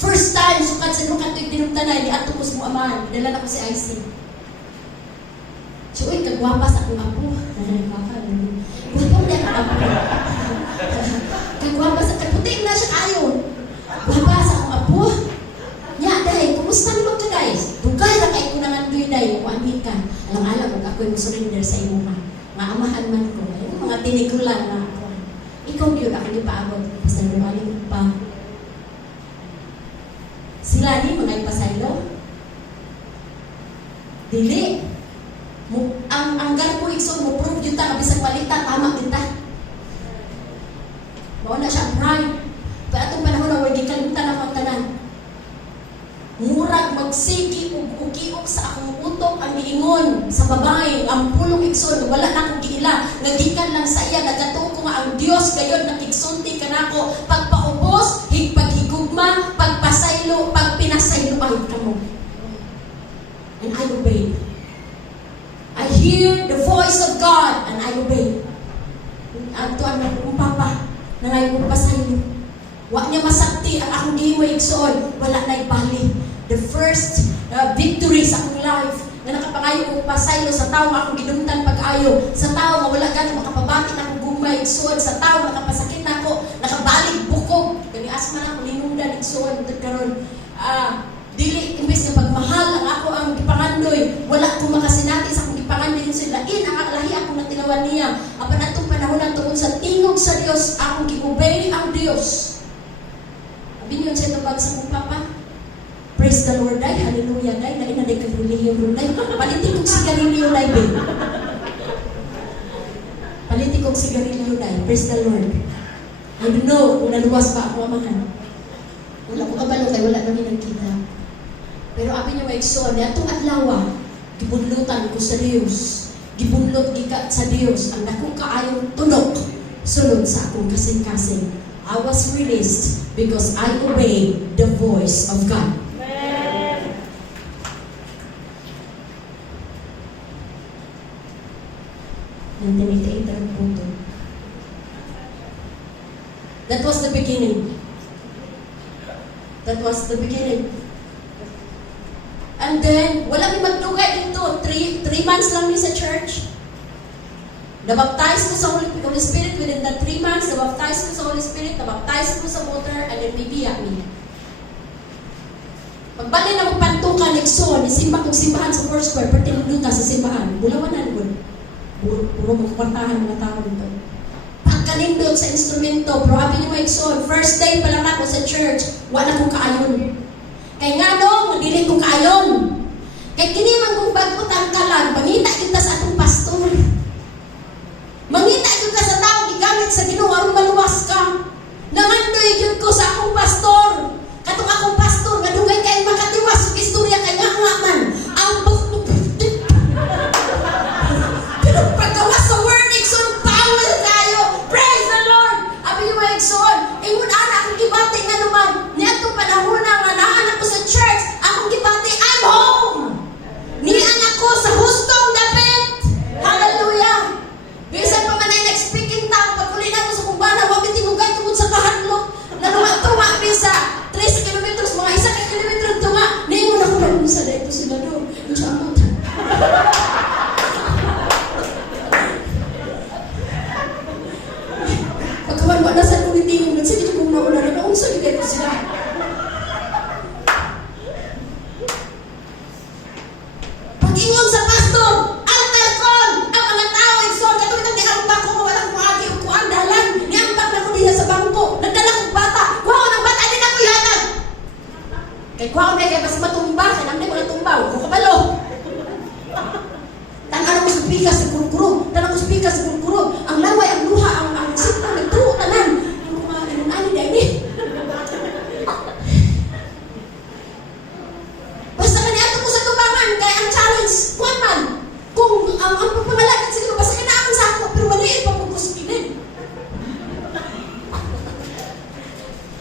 First time, sukat sa nung kato'y dinugtanay, ni ato ko sa muaman, dala na ko si IC. So, uy, kagwapa sa akong apo. Gwapa mo na akong apo. Kagwapa sa, kaputing na siya kayo. Gwapa sa akong apo. Nya, day, kumusta naman ka, guys? Dugay na kayo ko naman doy, day. Kuanit ka. Alang-alang, kung ako'y musurrender sa imo ka. Maamahan man ko. Ayun, mga tinigulan na ako. Ikaw yun, ako di paabot. Basta lumaling pa. Sila ni, mga ipasaylo. Dili. Ang garpo igsoon mo prove yun ta bisag balita tama kita. Mao na siya pride. Pero atong panahon na wala gikalimutan ako ang tanan. Murag magsigi ug ugiok sa akong utok ang giingon sa babae ang pulong igsoon wala na akong giila nagikan lang sa iya nagatuo ko nga ang Dios gayod nakigsulti kanako pagpaubos higpaghigugma pagpasaylo pagpinasayloan kamo. And I obeyed. I hear the voice of God and I obey. Ang tuan na kong papa na ngayon kong pasaylo. Wa niya masakti ang akong gihimo igsoon. Wala na ibali. The first victory sa akong life na nakapangayo kong pasaylo sa tao nga akong gidumtan pag-ayo. Sa tao nga wala gano'ng makapabati na akong gumay igsoon. Sa tao nakapasakit na ako. Nakabalik bukog. Gani asma na akong linungdan igsoon. Karon dili imbes na pagmahal ang ako ang gipangandoy. Wala kong makasinati sa akong gipangandoy sila. Ang lahi akong natinawan niya. Apan atong panahon na tungkol sa tingog sa Dios, akong gi-obey ang Dios. Abi niyo sa tubag sa kong papa. Praise the Lord, day. Hallelujah, day. Lain na day kagulihyo, day. Palitin kong sigarilyo, day, day. Palitin kong sigarilyo, day. Praise the Lord. I don't know kung naluwas pa ako amahan. Wala ko kabalo kay wala namin nagkita. Pero abi niyo maigsoon, atong adlaw, gibunlutan ko sa Dios. Gibunlot gikat sa Dios ang dako kaayong tunok sulod sa akong kasing-kasing. I was released because I obeyed the voice of God. Amen. That was the beginning. That was the beginning. And then, wala may magdugay dito. 3 months lang ni sa church. Nabaptize ko sa Holy Spirit within the 3 months. Nabaptize ko sa Holy Spirit. Nabaptize ko sa water. And then, bibiyak niya. Pagbalik na magpantukan, nagsoon, isimba kong simbahan sa Foursquare, pero tinuluta sa simbahan. Bulawanan ko. Puro magkwartahan mga tao dito. Pagkanindot sa instrumento, pero abi niyo maigsoon, first day pa lang ako sa church, wala kong kaayon. Kaya nga no, madili kong kaayon. Kaya kiniman kong bagot ang kalan, mangita kita sa atong pastor. Mangita kita sa tao, gigamit sa Ginoo, aron maluwas ka. Nangandoy yun ko sa akong pastor. Katong akong pastor, nadugay kayo makatiwas, istorya kay nga man. Ang pero pagkawas sa word, ikson, power tayo. Praise the Lord. Abi yung mga ikson, ingon ana akong gibati nga naman. Niya itong panahon na nga naan ako sa church, akong gibati, I'm home. Niyan ako sa hustong dapit. Hallelujah. pamaagi sa 3 kilometros, mga 1 kilometro tunga, naingon ako na sa dito sila doon. Yung samot. Pagkaman ba nasa kulitingin, nagsakit kong nauna na naunsa dito sila. Pag-ingon sa pastor, altar call, ang mga tao, igsoon, katulad ang niambak ko, walang maagi o kuang dalan, niambak na ko diha sa bangko, nagdala kong bata, kuha ng bata, din ako yatag. Kay kuha ko kaya mas matumba, kaya namin mo natumbaw, kung kabalo. Tangan ko sa pikas sa kurukuro, tangan ko sa pikas sa kurukuro, ang laway, ang luha, ang sito, nagtuo, tanan. Yung mga inunani dahil eh. Basta kaniato ko sa tubangan, kaya ang challenge, kuwan man, kung ang pagpangalagan siguro, basta kinaaman sa ako, pero maliit pa po ko sa kilid.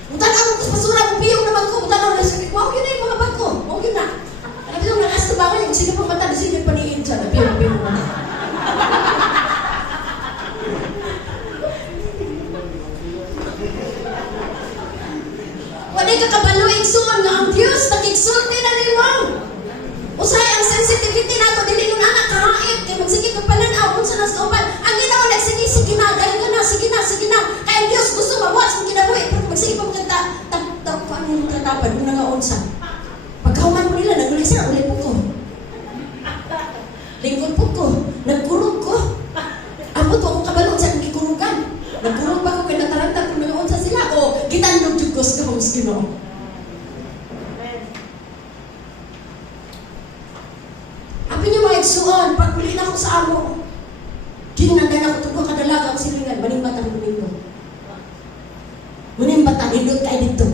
Butan ako ko sa basura, bubiyong naman ko, butan ako na sige, wag yun na yung mga bag ko, wag yun na. Alam mo, nakas tubangan yung sige pa mata, sige paniin siya, nabiyong na. Wala ka kabalo, igsuon nga ang Diyos, nag-igsulti na rin mo. Usay ang sensitivity nato dili nun anak kahait kay magsige ka pananaw unsa nas kauban. Ang Ginoo nagsige na dali ka na sige na. Kay ang Dios gusto mabuhat sa kinabuhi pero magsige pa magkanta tap pa ang tatapad mo nga unsa. Pagkahuman mo nila nagulay sila ulay po ko. Lingkod po ko, nagkurog ko. Amo to akong kabalo sa akong gikurugan. Nagkurog pa ko kay nataranta kung nga unsa sila o gitandog jud ko sa Ginoo. Abi niyo mga igsuon, pag uli na ako sa amo, ginandan ako tugo kadalaga ang silingan, manimbatan ang domingo. Manimbatan, hindot kayo dito.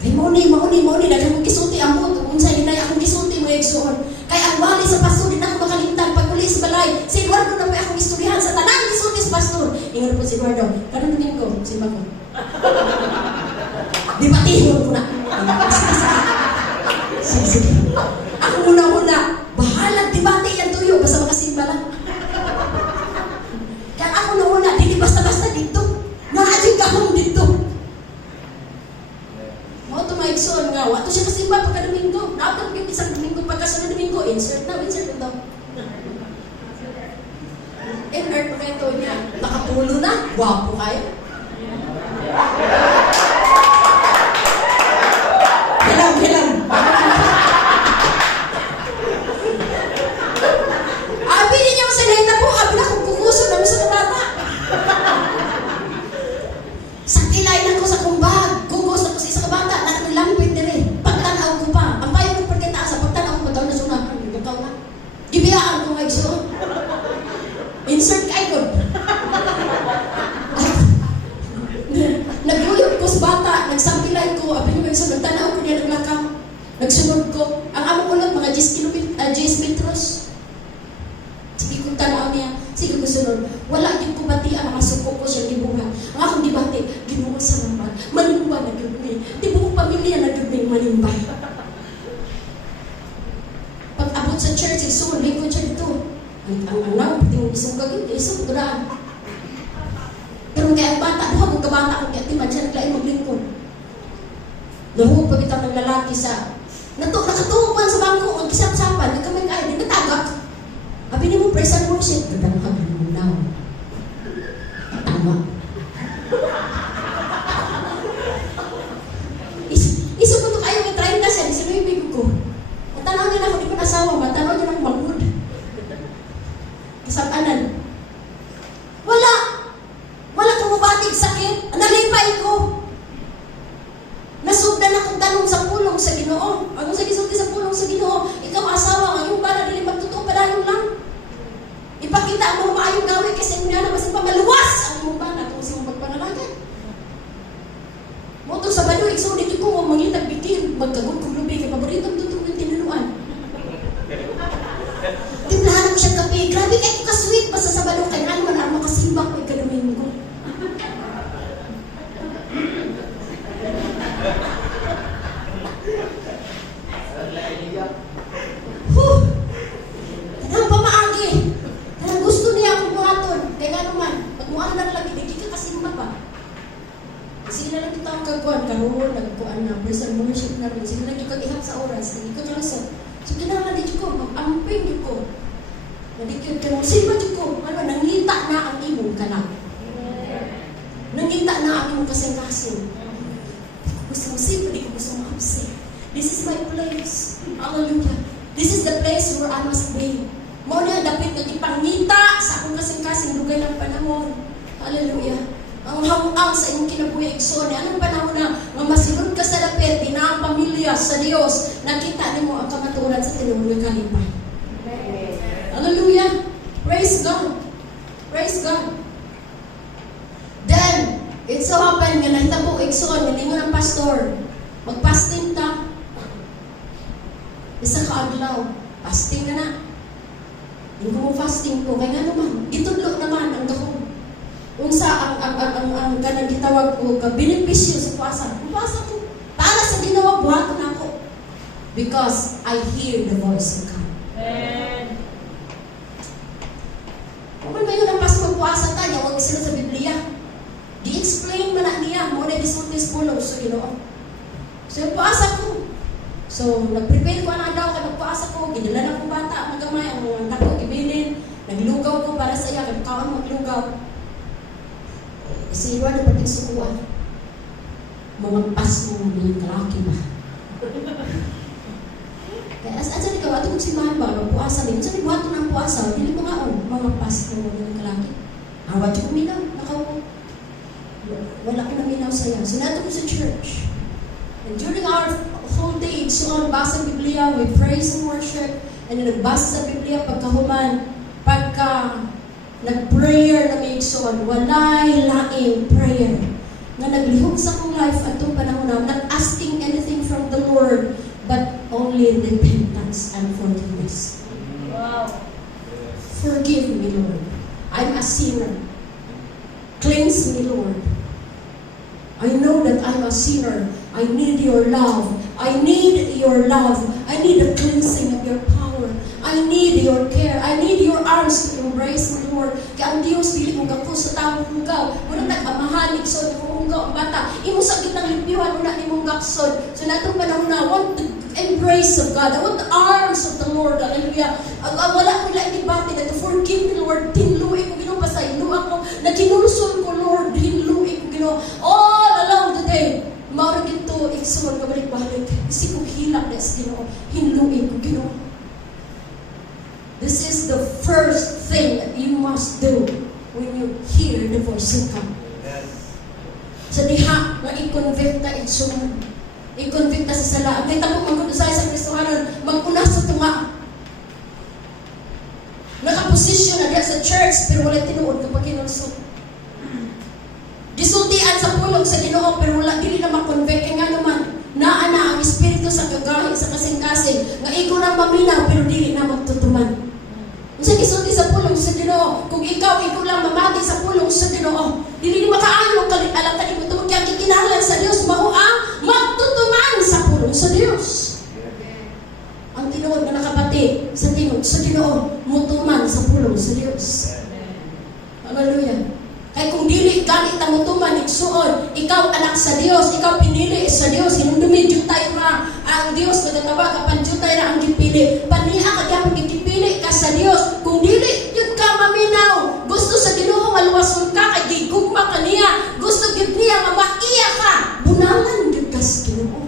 Kaya mauni, dahil akong gisulti ang mo, kung sa'yo na akong gisulti mga igsuon. Kaya ang wali sa pastor, din ako makalimtan, pag uli sa balay, si Eduardo na po akong istoryahan, sa tanang gisulti sa pastor. Ingat po si Eduardo, kanang domingo, si Mago. Di matihon ko na. Sige. Ako una-una, bahalag debate yan tuyo, basta makasimba lang. Kaya ako na-una, hindi basta-basta dito. Nakadyung kahong dito. Mga tumaigson nga, wato siya kasimba pagka-Domingo. Naapag yung isang Domingo, pagkasunod Domingo, insert ito. Insert pa ito niya. Nakapulo na, wapo kayo. Hilang. Abi niya ang sanay po, abi na kung kukuso namin sa bata. Sa kilay ko sa kumbag, kugos ako sa isa ka bata, na naglampit dire. Pagtanaw ko pa, ang bayo ko pagkita sa pagtanaw ko daw na sunahan, ikaw na. Gibiyaan ko nga igsoon. Insert kayo. Naguyog ko sa bata, nagsambilay ko, abi niya igsoon, nagtanaw ko niya naglakaw. Nagsunod ko, ang among ulot, mga 10 metros. Sige kong tanaw niya, sige ko sunod. Wala yung kubati ang mga suko ko siya gibuhat. Ang akong dibati, Ginoo sa naman. Manimba na gagawin. Di buong pamilya na gagawin manimba. Pag abot sa church, igsoon, lingkod siya dito. Ang anak, yung isang gagawin, isang duraan. Pero kaya ang bata, duha kong kabata kong kaya siya naglaing maglingkod. Nahugog pa bitang ng lalaki sa nakatuhupan sa bangko, ang kisap-sapan, nagkamay kaya, di natagak. Abi ni mo, praise and worship, gandang kagulunaw. Tama. Iso ko ito kayo, may 30 siya, di sino yung bigo ko. Matanaw niya na ako, di ko nasawa, matanaw niya na ako bangkod. Kasapanan. Wala kumubatig sakit, nalipay ko. Nasugdan akong tanong sa pulong sa Ginoo. Ang sa gisulti sa pulong sa Ginoo, ikaw asawa nga yung para dili magtotoo padayon lang. Ipakita ang mga maayong gawin kasi niya na masin pa maluwas ang imong bana kung sa imong pagpanalagay. Moto sa balo ikso dito ko mangitag bitin magkagod kog lubi kay paboritong tutong ng tinunuan. Timplahan ko siya kape. Grabe kay ko ka-sweet basta sa balo kay ano man ang makasimba ko ika-Domingo. lang kita ang kagkuhan, karoon, nagkuhan na, praise and worship na rin. Sige lagi kag-ihap sa oras, lagi kag-kalasot. So, kailangan din ko, mag-amping din ko. Nalikod ka mo, sino din ko, nangita na ang imong kanak. Nangita na ang imong kasing-kasing. Gusto mo sino, di ko gusto mo upset. This is my place. Hallelujah. This is the place where I must be. Mao niya dapat nagipangita sa akong kasing-kasing lugay ng panahon. Hallelujah. Ang hawang sa inyong kinabuhi igsoon. Anong panahon na nga masilod ka sa dapit, di na ang pamilya sa Dios, nakita nimo ang kamatuoran sa tinuod nga kalipay. Hallelujah. Praise God. Praise God. Then, it so happened nga nahitabo igsoon, nilingon ang pastor, magpasting ta. Isa ka adlaw, fasting na na. Hindi ko mo fasting ko, kaya nga naman, itudlo naman ang gahong. Unsa ang kanang gitawag ko ka benepisyo sa puasa. Ang puasa ko para sa ginawa buhaton ako. Because I hear the voice of God. Amen. Kung ba yun ang pas magpuasa tayo, huwag sila sa Biblia. Di-explain mo na niya, mo na disultis pulo sa Ginoo. So yung puasa ko. So nag-prepare ko na daw kay magpuasa ko, gidala na kong bata, magamay ang mga tako gibilin, naglugaw ko para sa iya, kagkaon maglugaw. Kasi iwan na pati sukuan. Mamagpas mo ng kalaki ba? Kaya asa ka, ato kong simahan ba? Magpuasa din. Saan ibuhato ng puasa? Dili ko nga mamagpas mo ng kalaki. Awad yung minaw. Wala ko naminaw sa iya. So nato ko sa church. And during our whole day, so basa ng Biblia, we praise and worship. And nagbasa sa Biblia pagkahuman, nag-prayer na may igsoon, walay laing prayer. Nga naglihok sa akong life at itong panahon na, not asking anything from the Lord, but only repentance and forgiveness. Wow. Forgive me, Lord. I'm a sinner. Cleanse me, Lord. I know that I'm a sinner. I need your love. I need your love. I need the cleansing of your power. I need your care. I need your arms to embrace me, Lord. Kaya ang Diyos, dili mo gako sa taong hugaw. Muna nag-amahanig, so hugaw ang bata. Imo sa kitang lipiwan, muna imong gaksod. So natong panahon na, I want the embrace of God. I want the arms of the Lord. Hallelujah. Wala ko lang ibati na to forgive me, Lord. Tinluwi ko, Ginoo, basta inu ako. Naginuluson ko, Lord. Hinluwi ko, Ginoo. All along the day. Maura ginto, igsuon ka balik-balik. Kasi kong hilak na sa Ginoo. Hinluwi ko, Ginoo. This is the first thing that you must do when you hear the voice of God. Yes. Sa diha, na i-convict na igsuon. I-convict na sa sala. Ang kita mo magkudusay sa Kristohanon, mag-una sa tunga. Nakaposisyon na diya sa church, pero wala tinuod kapag kinulsot. Gisultian sa pulong sa Ginoo, pero wala dili na makonvict. Kaya nga naman, naana ang Espiritu sa kagahi, sa kasing-kasing, nga ikaw na maminaw, pero dili na magtutuman. Sa gisulti sa pulong sa Ginoo, kung ikaw lang mamati sa pulong sa Ginoo, dili ni makaano alam ka ni mo tumog kaya kinahanglan sa Dios mao ang magtutuman sa pulong sa Dios. Ang tinuod nga nakapati sa tinuod sa Ginoo, mutuman sa pulong sa Dios. Hallelujah. Kaya kung dili galit ang mutuman igsuon, ikaw anak sa Dios, ikaw pinili sa Dios, hinumdumi jutay ra ang Dios magatawag apan jutay ra ang gipili. Paniha ka gyapon gipili ka sa Dios. Kung dili jud ka maminaw, gusto sa Ginoo maluwason ka kay gigugma ka niya, gusto gyud niya nga maiya ka, bunalan gyud ka sa Ginoo.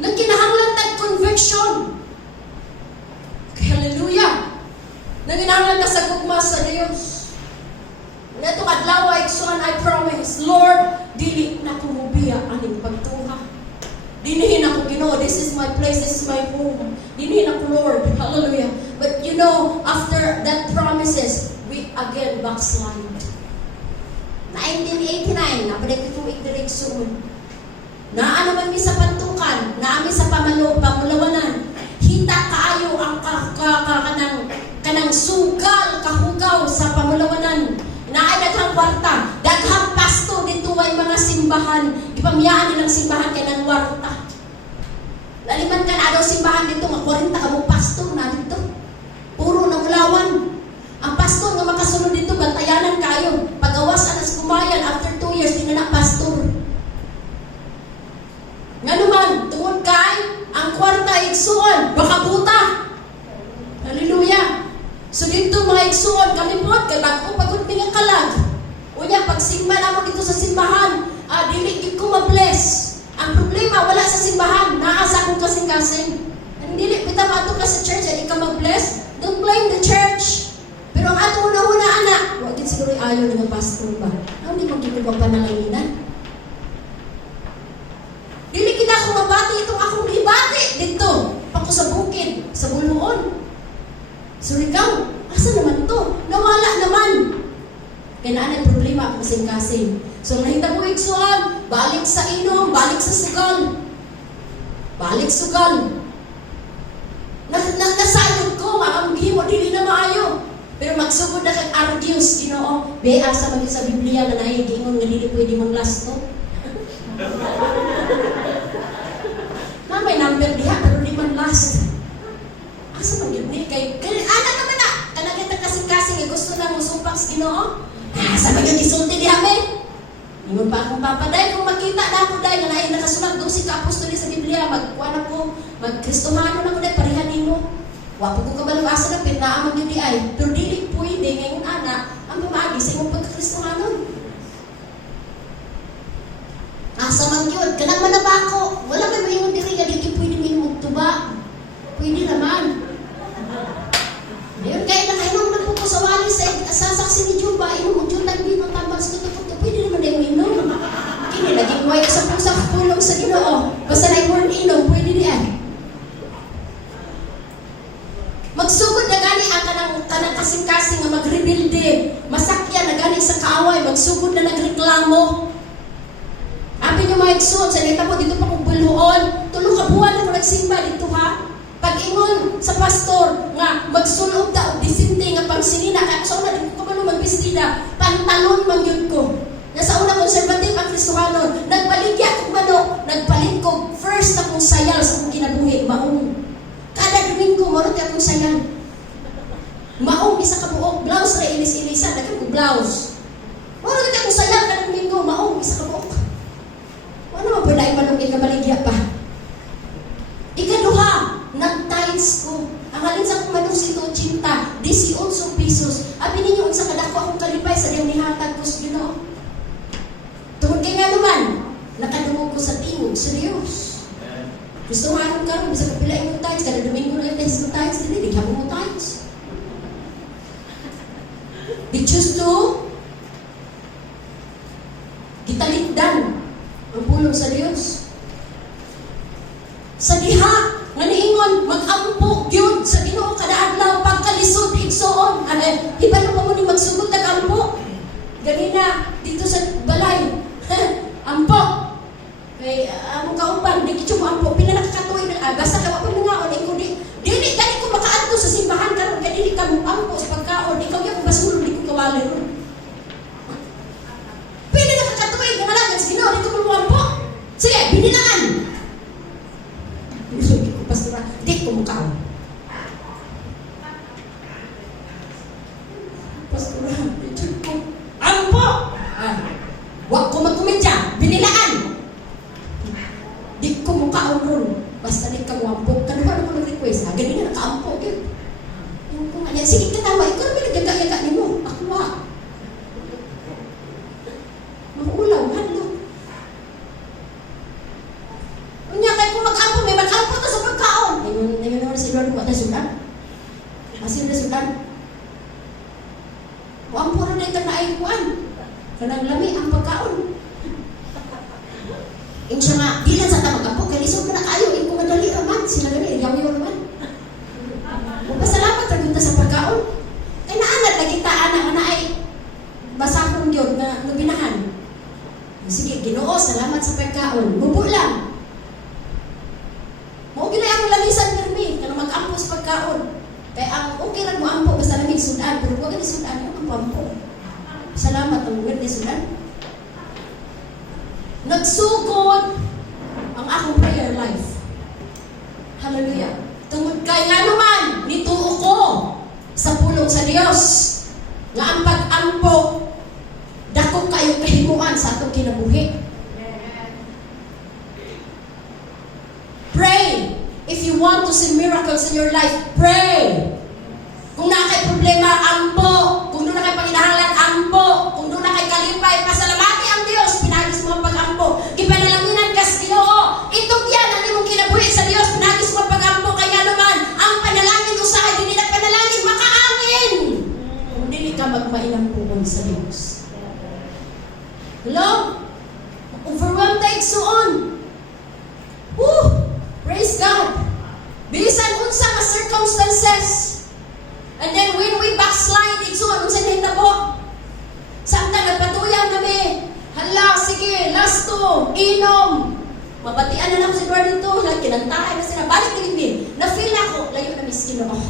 Nagkinahanglan tag conviction. Hallelujah. Nagkinahanglan ta sa gugma sa Dios. Neto adlaw igsoon, I promise, Lord, dili na ko mobiya aning pagtuha. Dinhi na ko, Ginoo, this is my place, this is my home. Dinhi na ko, Lord. Hallelujah. But you know, after that promises, we again backslide. 1989, napalit ko igdirigsoon. Naa naman mi sa pantukan, naa mi sa pamulawanan. Hita kaayo ang kanang sugal, kahugaw sa pamulawanan. Naa daghang kwarta, daghang pasto dito ay mga simbahan. simbahan, ipamiyaan nilang simbahan kay nang warta. Laliman ka na daw simbahan dito, nga 40 ka mo pastor na dito. Puro nang ulawan. Ang pastor nga makasunod dito, bantayanan kayo. Pagawas anas kumayan, after 2 years, di na pastor. Nga naman, tungod kay, ang kwarta igsuon, baka buta. Hallelujah. So dito mga igsuon, kami po, kay bago pagod mga kalag. Unya, pag sigma naman dito sa simbahan, dili ko ma-bless. Ang problema, wala sa simbahan, naasa akong kasing-kasing. Hindi, kita mato ka sa church, hindi ka mag-bless. Don't blame the church. Pero ang ato una-una, anak, huwag din siguro ayaw ng pastor ba? Hindi magkikibang pananganinan. Dili kita akong mabati, itong akong ibati dito. Pako sa bukid, sa buluon. Surigao, asa naman to? Nawala naman. Kaya na problema ang kasing-kasing. So, nahita mo igsuan, balik sa inom, balik sa sugal. Balik sugal. Nasayod ko, ang mo, dili na maayo. Pero magsugod na kag argues, Ginoo. Bea sa mga sa Biblia na naigingon nga dili pwede mong lasto. May number diha, pero di man last. Asa man yun ni? Kaya anak naman na. Kanang kita kasing-kasing, gusto na mo sumpang sa Ginoo. Asa man yun isulti diha, may? Ingon pa akong papaday, kung makita na ako dahil na nakasulat 12 ka apostoli sa Biblia, magkuhan ako, mag-Kristomano na ko dahil, parihan nimo. Wapo ko kabalabasa na pinaaman yun di ay. Pero dili pwede ngayon, anak, ang pamagi sa imong pagka-Kristomano. Asa man yun, kanang manabako, wala may mayroon diri nga dito pwede mo magtuba. Pwede naman. Ngayon, kaya nakainom na po ko sa wali sa saksi ni Juba, inom mo dyan lang din ang tambal sa tutok, pwede naman din mo inom. Kini, naging white sa pulong sa Ginoo. Basta na i-word inom, pwede diyan. Magsugod na gani ang kanang kasing-kasing nga magrebuilde. Masakyan na gani sa kaaway, magsugod na nagreklamo. Api niyo mga igsoon, sa nita po dito pa kong bulhoon, tulong ka buwan na nagsimba dito ha. Pag-ingon sa pastor nga magsulog daw disinte nga pagsinina kaya sa una din ko ba magbistida pantalon man yun ko. Nasa una konservative ang Kristohanon, nagbaligya kong manok, nagpalit ko first na kong sayal sa kong kinabuhi, maong. Kada Domingo, marot ka kong sayal. Maong isa ka buok, blouse na ilis-ilisan, nagkang kong blouse. Marot ka kong sayal kada Domingo, maong isa ka buok. Ano mo ba na imanong ikabaligya pa? Ikaduha, nag-tiles ko. Ang halin sa kong manong sito, 80, 18 pesos. Abi ninyo, sa kadako akong kalipay sa diyang nihatag ko sa Ginoo. Tungkol kay nga naman, nakadungog ko sa tingog, serious. Gusto nga anong karoon, bisa kapilain mo tiles, kada Domingo na yung test mo tiles, hindi ka mo tiles. They choose to gitalikdan ang pulong sa Diyos. Sa diha, nga niingon, mag-ampo, yun, sa Ginoo kada adlaw, pagkalisod, igsoon. Iba na pa mo ni magsugod na ampo. Ganina, dito sa balay, ampo. Kay, among kauban, di kityo mo ampo, pinanakakatuin na, basta ka wapin nga, ikaw dili, gani ko makaadto sa simbahan, karon dili ka mo ampo sa pagkaon, ikaw yung basulong, di ko kawali ron. Pwede nakakatuin, nga lang, sa Ginoo, di ko mo ampo. Sige, binilangan. Sabi ko, pastora, di ko mukha. Pastora, di ko. Ampo! Wag ko magkumedya, binilaan. Di ko mukha ron. Basta di ka mo ampo. Kanuha na ko nag-request. Ganun na naka-ampo. Yung ko nga niya, sige ka tama, ikaw naman nagagayaga ni mo. Ako wa. Maulaw, halo. Unya, kaya kung mag-ampo, may mag-ampo ta sa pagkaon. Ngayon naman si Lord, kung sudan. Masih na sudan. Ampo rin na na ay kuan. Kanang lami ang pagkaon. Yung siya nga, di lang sa tamag ampo, kaya lisod na kayo, yung kumadali raman, sila gani, yaw-yaw naman. Magpasalamat ragunta sa pagkaon. Kaya naanad, nagkita anak na ay basakong yun na nubinahan. Sige, Ginoo, salamat sa pagkaon. Bubo lang. Mao gina ang lamisan permi, kanang mag-ampo sa pagkaon. Kaya ang okay lang mo ampo, basta lamig sudan, pero huwag ni sudan, ang ampo. Salamat ang word ni sudan. nagsugod ang akong prayer life. Hallelujah. Tungod kay nga naman, nituo ko sa pulong sa Dios nga ang pag-ampo dako kayo kahimuan sa atong kinabuhi. Pray. If you want to see miracles in your life, pray. Kung na kay problema, ampo. Kung doon na kay panginahalan, ampo. Kung doon na kay kalipay, pasalamati ang Dios. Pinagis mo ang pag-ampo. Kipanalanginan kas Ginoo. Itong yan ang imong kinabuhi sa Dios. Pinagis mo ang pag-ampo. Kaya naman, ang panalangin usahay, hindi na panalangin, makaangin. Kung dili ka magmainang pugon sa Dios. Hello? Overwhelmed na igsuon. Woo! Praise God. Bisan unsa nga circumstances. And then when we backslide, igsuon unsa nahitabo. Samtang nagpatuyang kami. Hala, sige, last to, inom. Mabatian na lang si Lord dito. Kinantahan na sila. Balik na hindi. Na-feel ako, layo na miskin ako.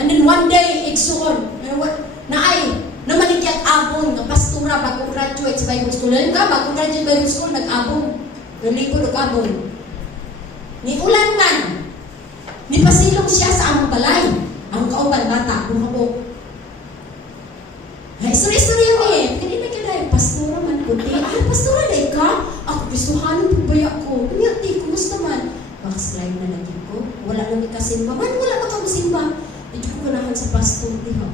And then one day, igsuon. Namanigyang abon ng pastura bagong graduate sa Bible School. Alam ka, bagong graduate sa Bible School, nag-abon. Nalipo nag-abon. Ni ulan man, ni pasilong siya sa among balay. Ang kauban bata, kung ako. Ay, sorry eh. Hindi na kaya, pastora man puti. Pastora na ka? Ako, gustuhanan po ba ako? Hindi, kumusta man? Bakaslay na lagi ko. Wala nang ikasimba. Man, wala na kang simba. Hindi ko ganahan sa pastor. Di ba?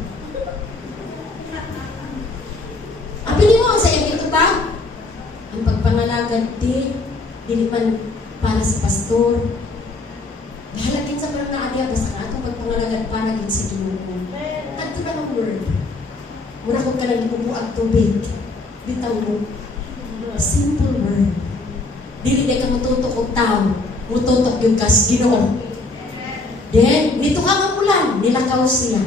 Apili mo, sayang ito ba? Ang pagpangalagad di man para sa pastor. Dahalakin sa parang naaniya, basta na itong pagpangalagad para gin sa Ginoo. Kadto na ang word. Muna kong ka nang ibubuag tubig. Bitaw mo. Simple word. Dili na ka mututok og tao. Mututok yung kas Ginoo. Then, nito ang ulan, nilakaw siya.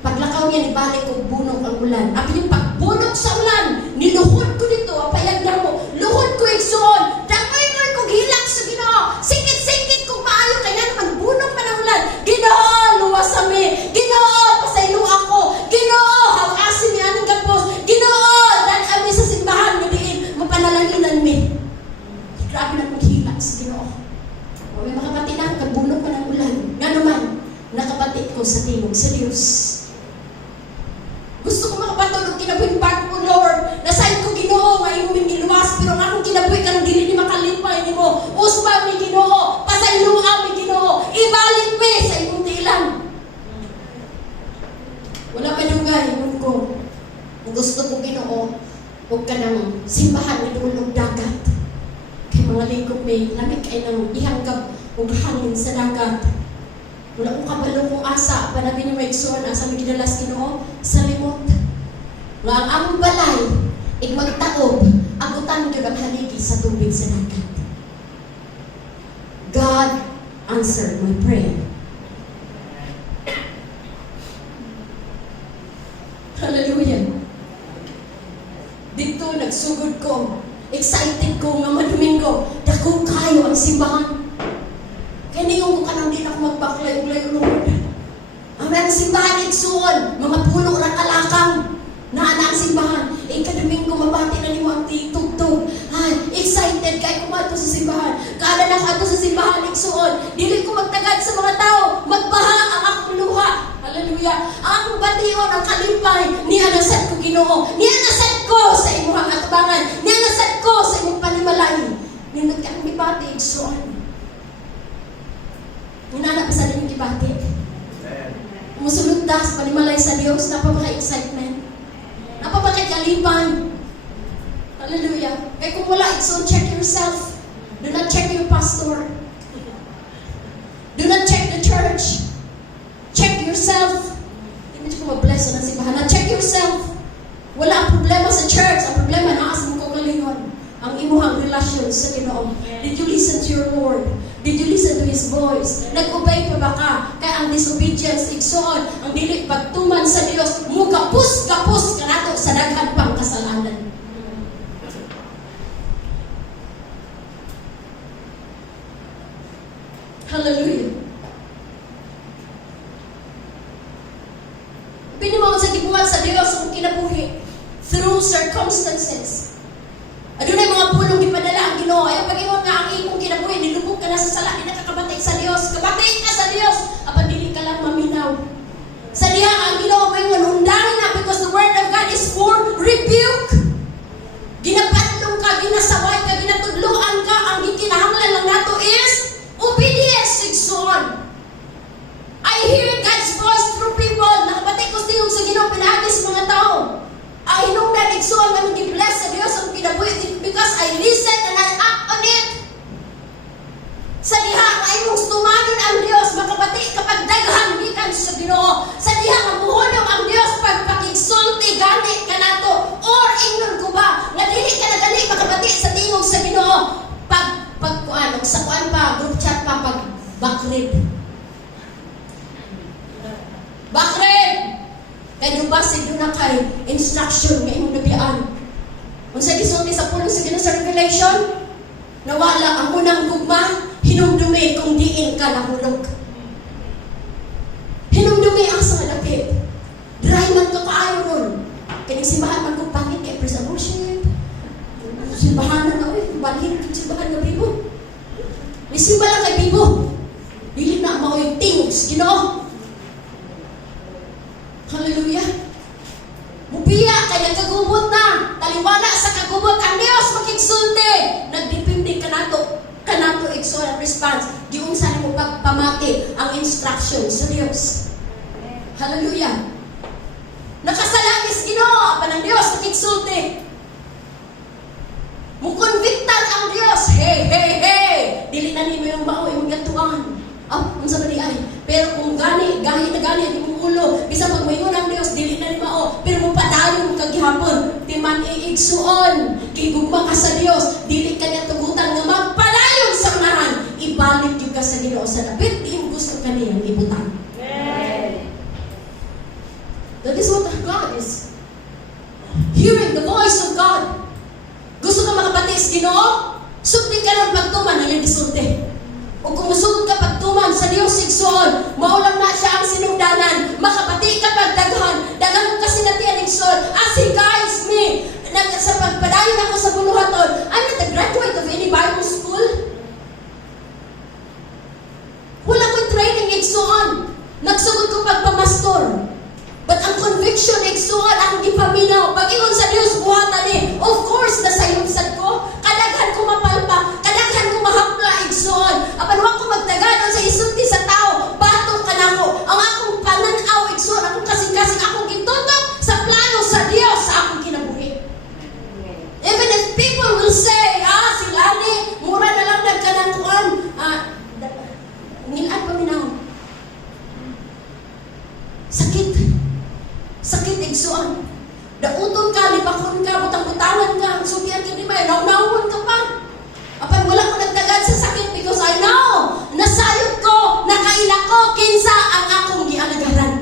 Paglakaw niya, ibalik ko bunong ang ulan. At yung pagbunong sa ulan, niluhod ko dito, apayag na mo. Luhod ko igsoon. Dangay ko hilak sa Ginoo. Sikit-sikit kung maayo kaya naman bunong pa ng ulan. Ginoo, luwas kami. Ginoo, pasaylo ako. Ginoo, hawasin niya anong gapos. Ginoo, dan kami sa simbahan. Madiin, mapanalanginan mi. Grabe na kong hilak sa Ginoo. May makapati na, kagbunong pa ng ulan. Nga naman, nakapati ko sa tingog sa Diyos. Gusto ko makapatulog kinabuhi bago mo, Lord. Nasayin ko Ginoo, nga imong giluwas, pero nga akong kinabuhi ka ng dili ni makalipay ni mo. Usba mi Ginoo, pasayloa mi Ginoo, ibalik mi sa imong tiilan. Wala pa dugay, inon ko. Kung gusto ko Ginoo, huwag ka ng simbahan ni Dulog Dagat. Kay mga ligog may lamig ay nang ihanggap o hangin sa dagat. Wala kong kabalo kong asa, panabi ni Maigsoon, asa may ginalas Ginoo, sa limot. Nga ang among balay, igmagtaob, agutan yun ang haligi sa tubig sa dagat. God answered my prayer. Hallelujah. Dito, nagsugod ko. Excited ko nga Domingo. Dako kayo ang simbahan. Kaya niyong ka nang din ako magbaklay-ulay Lord. Ang mga simbahan igsuon, mga puno ra kalakang. Naana ang simbahan. Domingo mabati na ni mo ang tugtog. Excited kayo kumato sa simbahan. Kaala na ka sa simbahan igsuon. Dili ko magtagad sa mga tao. Magbaha ang akong luha. Hallelujah. Ang bation, ang kalimpay, niyanasad ko Ginoo. Niyanasad ko sa imuhang atubangan. Niyanasad ko sa imong panimalay. Nindot ka ng ibati igsuon. Ninana pa sa rin yung kibati. Musulod ta sa panimalay sa Diyos. Napapaka-excitement. Napapaka-kalipan. Hallelujah. Kaya kung wala, so check yourself. Do not check your pastor. Do not check the church. Check yourself. Hindi ko ma-bless na simbahan. Check yourself. Wala ang problema sa church. Ang problema na sa mong kagalingon. Ang imuhang relasyon sa Ginoo. Did you listen to your Lord? Did you listen to His voice? Nag-obey pa ba ka? Kaya ang disobedience, igsoon, ang dili pagtuman sa Dios, mugapos-gapos ka nato sa daghan pang kasalanan. Hallelujah. Pinimawag sa gibuhat sa Dios ang kinabuhi through circumstances. Adunay mga Ginoo. Ayaw pag-ingon nga ang imong kinabuhi, nilubog ka na sa sala, di na kakabati sa Dios. Kabati ka sa Dios. Apan dili ka lang maminaw. Sa diha ang Ginoo mayon undangin na because the word of God is for rebuke. Ginapatlong ka, ginasaway ka, ginatudloan ka, ang gikinahanglan lang nato is obedience, sigsuon. I hear God's voice through people. Nakapatay ko sa sa Ginoo pinagis mga tao. Ay hinungdan igsuon nga gi-bless sa Dios ang kinabuhi because I listen and I act on it. Sa diha ay mong tumanon ang Dios makapati kapag daghan gikan sa Ginoo. Sa diha nga muhunong ang Dios pagpakigsulti gani kanato or ingnon ko ba nga dili ka na gani makapati sa tingog sa Ginoo pagkuan sa kuan pa group chat pa pag bakrib. Kaya ba sa na kay instruction nga imong nabiyaan. Kung sa gisulti sa pulong sa Ginoo sa Revelation, nawala ang unang gugma, hinumdumi kung diin ka nahulog. Hinumdumi ang sa malapit. Dry man ka kaayo nun. Kaya simbahan man kong pangit kay praise and worship. Simbahan na uy, balhin kong simbahan na bibo. May simba lang kay bibo. Dili na mao'y tingos, Ginoo. Hallelujah. Mubiya, kaya kagubot na. Taliwala sa kagubot. Ang Diyos makigsulti. Nagdipindi ka nato igsoon at response. Diyon sana mo pagpamati ang instruction sa Diyos. Hallelujah. Nakasalangis Ginoo. Apan ang Diyos makigsulti. Mukonviktan ang Diyos. Hey, hey, hey. Dili na nimo yung bao, yung gatuangan. Unsa ba di ay? Pero kung gahi na gani ang imong ulo, bisan pag mayon ang Dios dili na ni mao, pero mo padayon kag gihapon, timan iigsuon, kay gugma ka sa Dios, dili ka niya tugutan nga magpadayon sa unahan, ibalik gyud ka sa Ginoo sa dapit di mo gusto kaniyang ibutan. Amen. That is what God is. Hearing the voice of God. Gusto ka makapati sa Ginoo? Sugdi ka lang pagtuman ang iyong gisulti. O kung musugod ka pagtuman sa Diyos sigsuon, maulang na siya ang sinugdanan, makapati ka pagdaghan, dagan mo kasi natiyan igsuon, as He guides me, sa pagpadayon ako sa buluhaton. I'm not a graduate of any Bible school. Wala ko'y training igsuon. Nagsugod ko pagpamastor. But ang conviction igsuon, ang gipaminaw, pag-ingon sa Diyos, buhatan ni, of course, nasayumsad ko, kadaghan ko mapalpa, kadaghan ko mahapla igsuon. Apan wa ko magdaganon sa isulti sa tao, batok ka nako. Ang akong pananaw igsuon, akong kasing-kasing akong gitutok sa plano sa Dios sa akong kinabuhi. Even if people will say, sila ni, mura na lang nagkanang kuan, nilaan pa minaw. Sakit igsuon. Dauton ka, libakon ka, butang-butangan ka, ang subiyan ka di ba, naunawon ka pa. Apan wala ko nagdagad sa sakit because I know, nasayod ko, nakaila ko, kinsa ang akong gialagaran.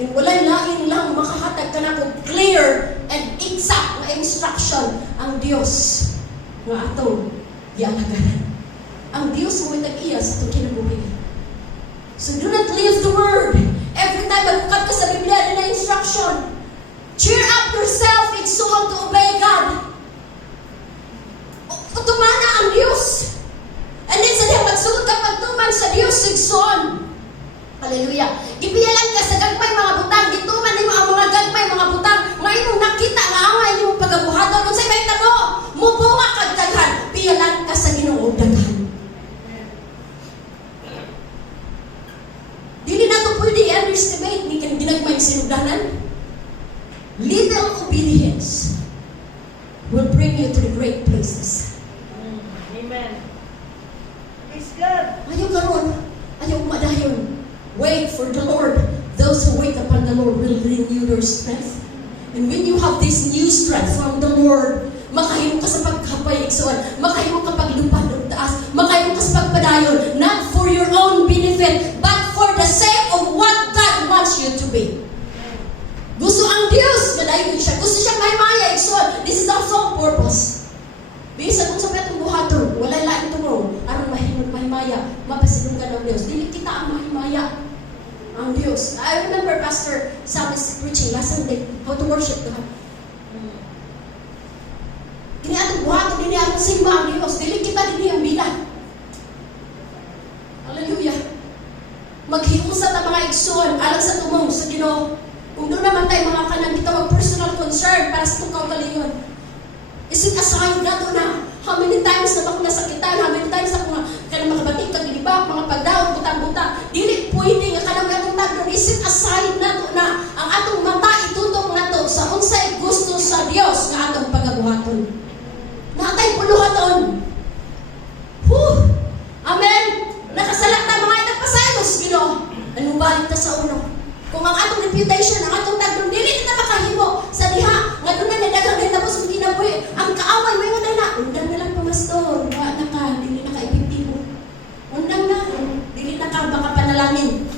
And walay lain lang makahatag ka na ko clear and exact na instruction ang Diyos nga atong gialagaran. Ang Diyos mo itag-iya sa itong kinabuhi. So do not leave the word. Every time magbukat ka sa Biblia, din na instruction. Cheer up yourself, igsuon to obey God. Tumana ang Diyos. And then sa diya, magsugod ka pagtuman sa Diyos, igsuon. Hallelujah. Gipiyalan ka sa gagmay mga butang, gituman nimo ang mga gagmay mga butang, ngayon nakita nga angay nimo pagabuhaton, kung sa'y may tabo, mubuha kag daghan, piyalan ka sa Ginoo daghan. Dili na ito pwede i-underestimate ni kang ginagmay sinugdanan. Little obedience will bring you to the great places. Amen. Praise God. Ayaw karon, ayaw madayon. Wait for the Lord. Those who wait upon the Lord will renew their strength. And when you have this new strength from the Lord, makahimo ka sa pagkapay igsuon, makahimo ka paglupad og taas, makahimo ka sa pagpadayon, not for your own benefit, but for the sake of what God wants you to be. Gusto ang Diyos, madayon siya. Gusto siya mahimaya igsuon. This is also a purpose. Bisa kung sa petong buhaton, walay lain tumong, aron mahimaya, mapasidunggan ang Diyos. Dili kita ang mahimaya ang Diyos. I remember Pastor Samis preaching last Sunday how to worship God. Kiniadong simba ang Dios, dili kita din ang bila. Hallelujah. Maghiusat ang mga igsoon alang sa tumong sa Ginoo. Kung doon naman tayo mga kanang kita personal concern para sa tukaw kalingon. Is it a sign na doon na how many times na ako nasakitan, how many times ako kanang makabating kagilibak, mga pagdaot, butang-buta. Dili pwede nga kanang atong tagdon. Is it a sign na doon na ang atong mata itutok na to sa unsay gusto sa Dios nga atong pagabuhaton. Natay puluhaton. Amen. Nakasalat na mga itagpasayos, Ginoo. Anong balik ta sa uno? Kung ang atong reputation, ang atong tagdon, dili kita makahimo sa diha, nga doon na nadagang din tapos kung kinabuhi, ang kaaway, may unang na, undang na lang pamastor, wala na ka, dili na ka epektibo. Undang na, dili na ka, baka panalangin.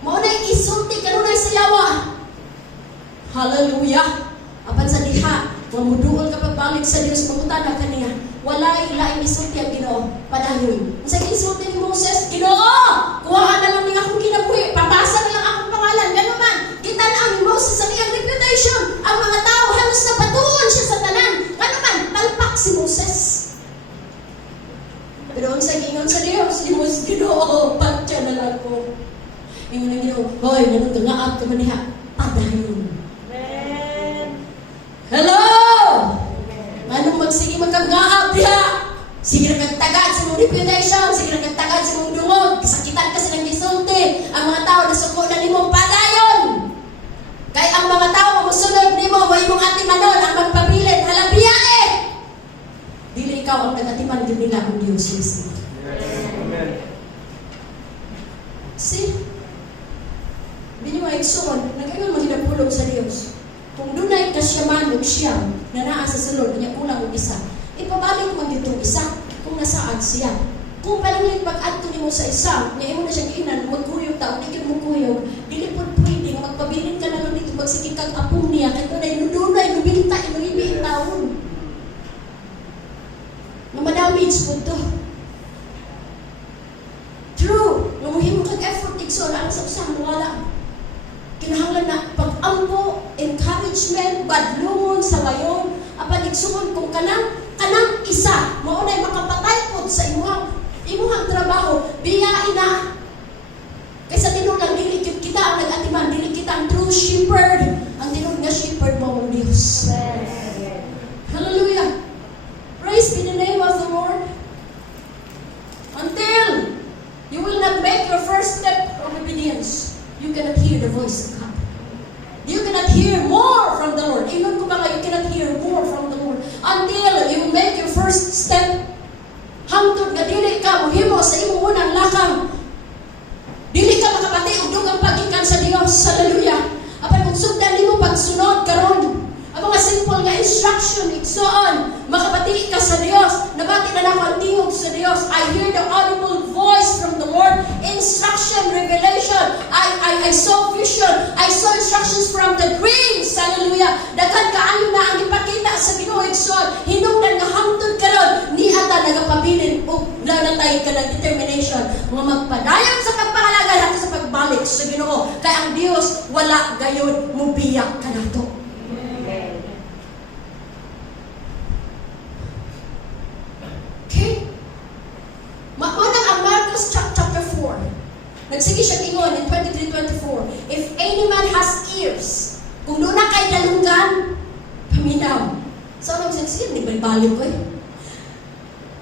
Maunay isulti, kanunay sayawa. Hallelujah. Apan sa diha, mamuduol ka pagbalik sa Diyos, mamutana ka niya. Wala ilaing isulti ang Ginoo, padayon. Sa isulti ni Moses, Ginoo, kuhaan na lang ng akong kinabuhi, papasa na lang akong pangalan. Gano'n man, kita na ang Moses sa iyang reputation. Ang mga tao halos na patuon siya sa tanan. Gano'n man, palpak si Moses. Pero ang sa gingon sa Diyos, ni Moses, Ginoo, patya na lang ko. Ingon na Ginoo, hoy, nanong tangaat ka maniha, padayon. Amen. Hello! Anong magsige magkagaab diha? Sige na kagtagad sa mong reputation, sige na kagtagad sa mong dungog, kasakitan ka silang gisulti. Ang mga tao nasuko na nimo padayon. Kay ang mga tao mamusunod nimo, mo imong atimanon ang magpabilin, halabiya eh. Dili ikaw ang nagatiman din nila ang Diyos mismo. Amen. See? Hindi nyo maigsoon, nag-ingon mahinapulog sa Diyos. Kung dunay kasyaman o siyam na naa sa sulod, niya kulang o isa, ipabalik mo dito isa kung nasaan siya. Kung palanglit pag-adto nimo sa isa, niya imo na siya giinan, magkuyog tao, di ka mo kuyog, dili po pwede, magpabilin ka na lang dito, magsigig kang apong niya, kaya dunay, nubinta, inuibi taon. Na madamage po to. True, namuhimo kag effort, igsoon, alam sa usang wala. Kinahanglan na pag-ampo, encouragement, badlungon sa wayon, apan igsuon kung kanang isa, maunay makapatay po sa imuhang trabaho, biyain na. Kaysa tinulang, dili kita ang nag-atiman, dili kita ang true shepherd. Ang tinug nga shepherd mo ang Diyos. Hallelujah. Praise be the name of the Lord. Until you will not make your first step of obedience, you cannot hear the voice of God. You cannot hear more from the Lord. Even kung baka you cannot hear more from the Lord until you make your first step. Hangtod nga dili ka mohimo sa imong unang lakang. Dili ka makapati og dugang pagikan sa Dios. Hallelujah. Apan kung sugdan nimo pagsunod karon, ang mga simple nga instruction igsoon, makapati ka sa Dios. Nabati na nako ang tingog sa Dios. I hear the audible voice from the Lord. Instruction, revelation. I saw vision. I saw instructions from the dreams. Hallelujah. Dagan kaayo na ang ipakita sa Ginoo igsoon. Hinungdan nga hangtod karon ni ata nagapabilin og nanatay ka ng determination nga magpadayon sa pagpangalaga nato sa pagbalik sa Ginoo. Kay ang Dios wala gayon mubiyak kanato. Okay? Maunang ang Marcos chapter 4. Nagsige siya ingon in 23:24. If any man has ears, kung doon na kay dalunggan, paminaw. So, anong sagsige? Hindi ba balik ko eh?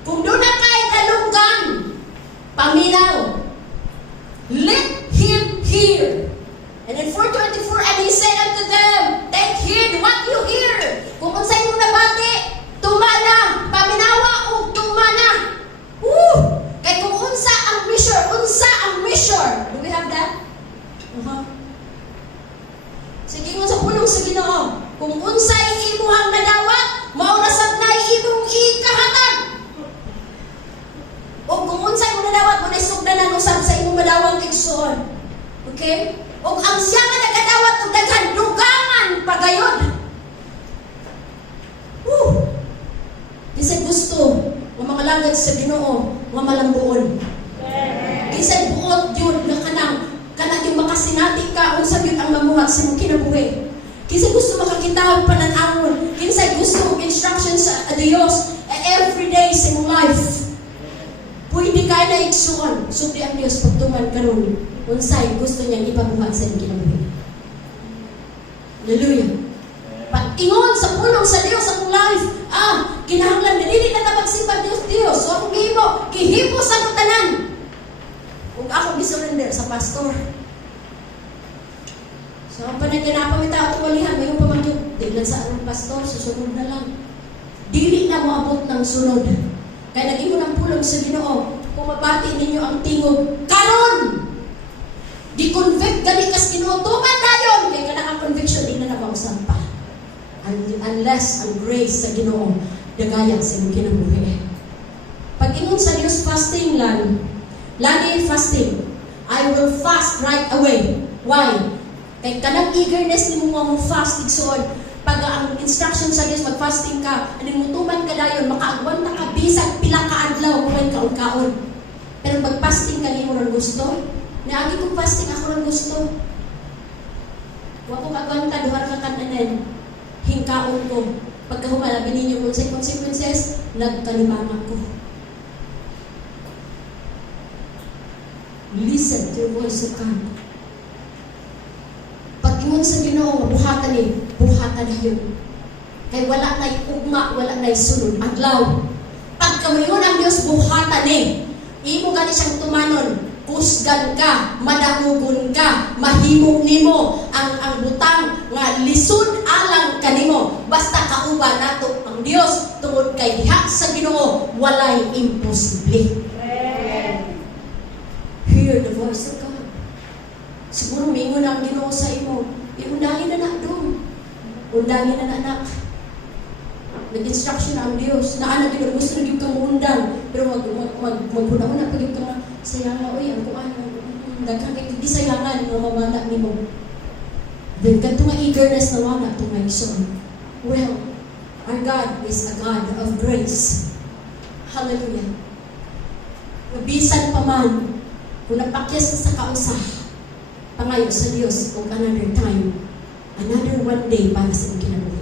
Kung doon na kay dalunggan, paminaw. Let him hear. And in 4:24, and he said unto them, take heed what you hear. Kung unsay mo nabati, tuma na, paminawa o tuma na. Kay kung unsa ang mission. Do we have that? Sige mo sa pulong sa Ginoo. Kung unsay imuhang nadawat, maurasad na imong ikahatag. O kung unsay mo nadawat, mo na sugdanan usab sa imong madawang igsoon. Okay? O ang siya nga nagadawat og daghan dugangan pagayod. Kisay gusto ng mga langit sa Ginoo nga malambuon. Kisay buot yun na kanang yung makasinati ka unsa gyud ang mamuhat sa imong kinabuhi. Kisay gusto makakita og pananawon. Kisay gusto og instructions sa Dios every igsuon, sugdi ang Dios pagtuman karon unsay gusto niyang ipabuhat sa inyong kinabuhi. Hallelujah. Pag-ingon sa pulong sa Dios sa akong life, kinahanglan dili na ta magsimba Dios. So akong gihipo sa akong tanan. Kung ako gisurrender sa pastor. So ang panagkinapamita at walihan, may yung pamagyog, tiglan sa anong pastor, susunod na lang. Dili na moabot ng sunod. Kaya nag-ingon ang pulong sa Ginoo, kung mabati ninyo ang tingog, karon! Di-convict gali kas Ginoo, tuman dayon! Kaya nga ang conviction, di na mausap pa. Unless ang grace sa Ginoo, dagayang sa imong kinabuhi. Pag-ingon sa Dios fasting lang, lagi fasting. I will fast right away. Why? Kay kanang eagerness ni mo fast igsoon. Pag ang instruction sa Dios mag-fasting ka, anin mutuman ka dayon, makaagwan na ka bisag pila ka adlaw kung kaon-kaon. Pero mag-fasting ka nimo ron gusto. Naagi kong fasting ako ron gusto. Wa ko kagwanta duha ka kananen. Hingkaon ko. Pagka humalabi ninyo kung sa consequences, nagkalimangan ko. Listen to the voice of God. Pag-ingon sa Ginoo, buhatan na yun. Kaya wala na'y ugma, wala na'y sunod. Adlaw. Pagkamayon ang Diyos, buhatan imo gani siyang tumanon. Kusgan ka, madamugon ka, mahimog nimo ang butang nga lisod alang kanimo. Basta kauban nato ang Dios tungod kay diha sa Ginoo walay imposible. Hear the voice of God. Siguro mingon ang Ginoo sa imo, iundangin na na doon. Undangin na anak. Nag-instruction na ang Diyos. Anak yun, gusto na yung kang undang. Pero maghuna-huna pag yung kang sayangan. Uy, ang kuhan. Daghang kay di sayangan nga mamana ni mo. Then, ganito nga eagerness na wala ito nga ison. Well, our God is a God of grace. Hallelujah. Mabisan pa man, kung napakyas sa kausa, pangayo sa Diyos kung another time, another one day para sa kinabuhi.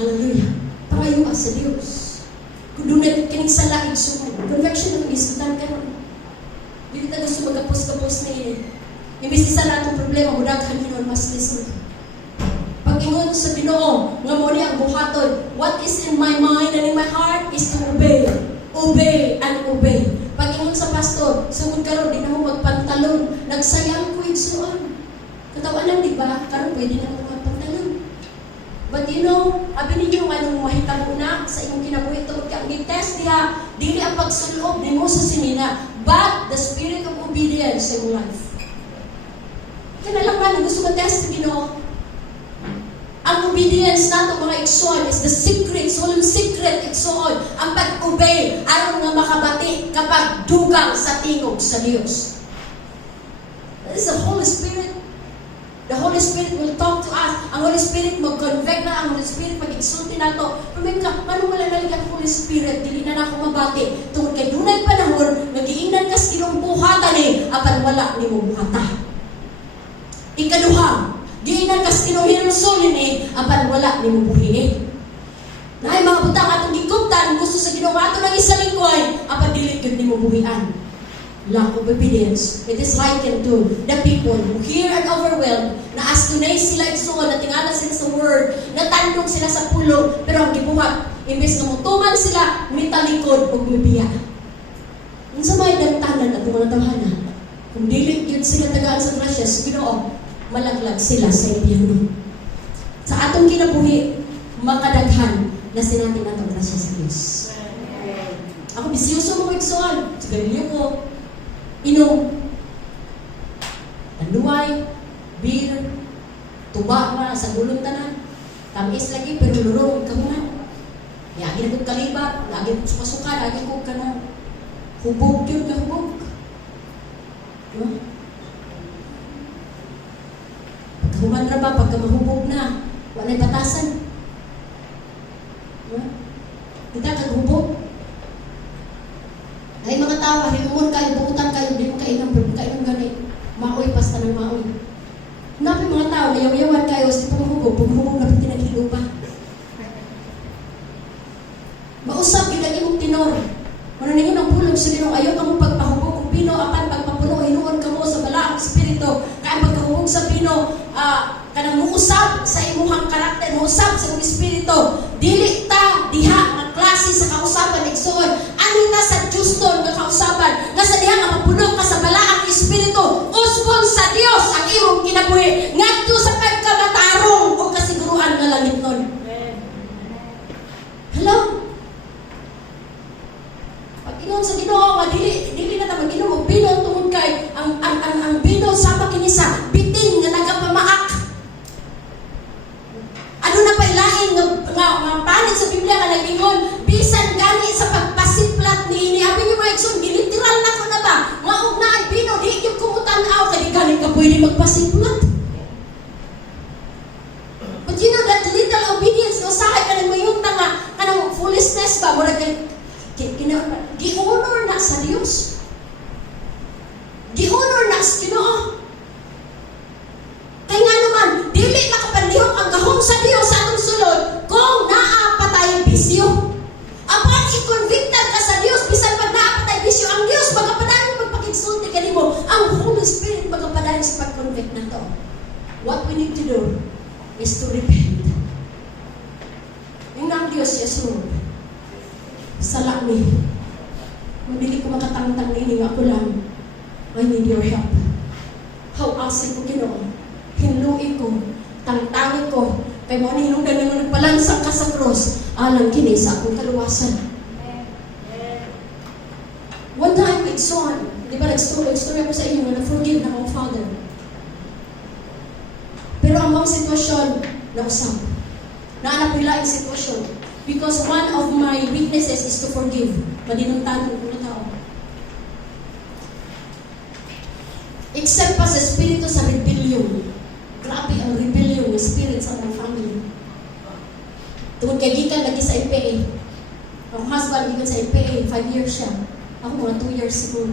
Hallelujah. Pangayo ka sa Diyos. Kung doon na kinig sa laig sumay, convection ng isutan ka ron. Hindi ka gusto magkapos-kapos na yun. Imbis isa na itong problema, mudaghan yun mas listen. Pag-ingon sa Ginoo, nga mo niya ang buhaton, what is in my mind and in my heart is to obey. Obey and obey. Pag-ingon sa pastor, sugod ka ron, di na mo magpantalon. Nagsayang ko igsuon. Katawanan, di ba? Karon pwede na mo magpantalon. But you know, abi ninyo anong mahitabo na sa inyong kinabuhi tungod kay ang test diha, dili ang pagsulob nimo sa sinina, but the spirit of obedience in life. Kana lang man gusto mo test sa Ginoo. Ang obedience nato mga igsoon is the secret, solemn secret igsoon, ang pag-obey aron nga makabati kapag dugang sa tingog sa Dios. That is the Holy Spirit. The Holy Spirit will talk to us. Ang Holy Spirit mag-convict na. Ang Holy Spirit mag-exulti na ito. Pumig ka, paano wala nalig ang Holy Spirit? Dili na ako mabati. Tungkol kay dunay panahon, mag-iingnan kas kinumbuhatan apan wala ni mo buhata. Ikaduha, giingnan kas kinuhirulsulin apan wala ni mo buhi. Naay mga butang atong gikuptan, gusto sa Ginoo ato nang isalingkoy, apan dili gyud ni mo buhian. Lack of obedience. It is likened to the people who hear and overwhelmed na as tunay sila igsuon, na tingala sila sa word, natandog sila sa pulong, pero ang gibuhat, imbes na mutuman sila, mitalikod o mibiya. Yung sa may dantanan at mga tawhana, kung dili yun sila tagaan sa grasya, sa Ginoo, malaglag sila sa impyerno. Sa atong kinabuhi, makadaghan na sinatin atong grasya sa Diyos. Ako bisyoso mo igsuon, sigarilyo ko, inom, tanuay, beer, tuba na sa gulong tanan, tamis lagi, pero lurong kahuman. Lagi na kong kalibat, lagi kong suka-suka, lagi kong kanang hubog yun ka hubog. Pagkahuman na ba, pagka mahubog na, wala'y batasan. Kita kaghubog. Ay mga tao, hinumun kayo, buutan kayo, di mo kainom ganit. Maoy, pasta ng maoy. Napi mga tao, nayaw-yawan kayo, sa pumahubog na pati naghilo pa. Mausap, yun ang imong tinor. Ano ninyo ng pulong sa Ginoo, ayaw Espiritu. Dili ta diha nga klase sa kausaban igsoon. Anita sa Houston nga kausaban nga sa diha nga mapuno ka sa balaang Espiritu. Usbon sa Dios ang imong kinabuhi ngadto sa pagkamatarong o kasiguruan nga langit nun. Hello? Pag inon sa Ginoo nga dili na ta mag-inom og bino tungod kay ang bino sama kini sa bitin nga nagapamaak. Ano na pa ilain nga panit sa Biblia nga nag-ingon bisan gani sa pagpasiplat niini. Abi niyo mga igsoon giliteral na ko na ba? Nga og naay bino di gyud ko mutan-aw kay gani ka pwede magpasiplat. But you know that little obedience no sahay ka nang mayunta nga kanang foolishness ba mura kay gi-honor na sa Dios. Gi-honor na sa Ginoo. Kaya nga naman, dili makapalihok ang gahom sa Dios sa atong sulod kung naapatay bisyo. Upon i-convicted ka sa Dios, bisan pag naapatay bisyo, ang Dios magapadayon magpakigsulti ka nimo. Ang Holy Spirit magapadayon sa pag-convict na to. What we need to do is to repent. Yung ang Dios, yes Lord. Sala mi. Mabili ko makatangtang na ini nga ako lang. I need your help. How asik ko Ginoo. Hinluin ko, tangtangin ko, kay mo ni hinungdan nga nagpalansang ka sa cross, alang kini sa akong kaluwasan. One time, igsoon, di ba nag-story ako sa inyo na na-forgive na akong father. Pero ang mga sitwasyon, nausap. Naanak ko yung sitwasyon. Because one of my weaknesses is to forgive. Madinuntan ko na tao. Except pa sa espiritu sa rebellion. Grabe ang rebellion ng spirit sa mga family. Tungkol kay gikan lagi sa IPA. Ang husband gikan sa IPA, 5 years siya. Ako mga 2 years siguro.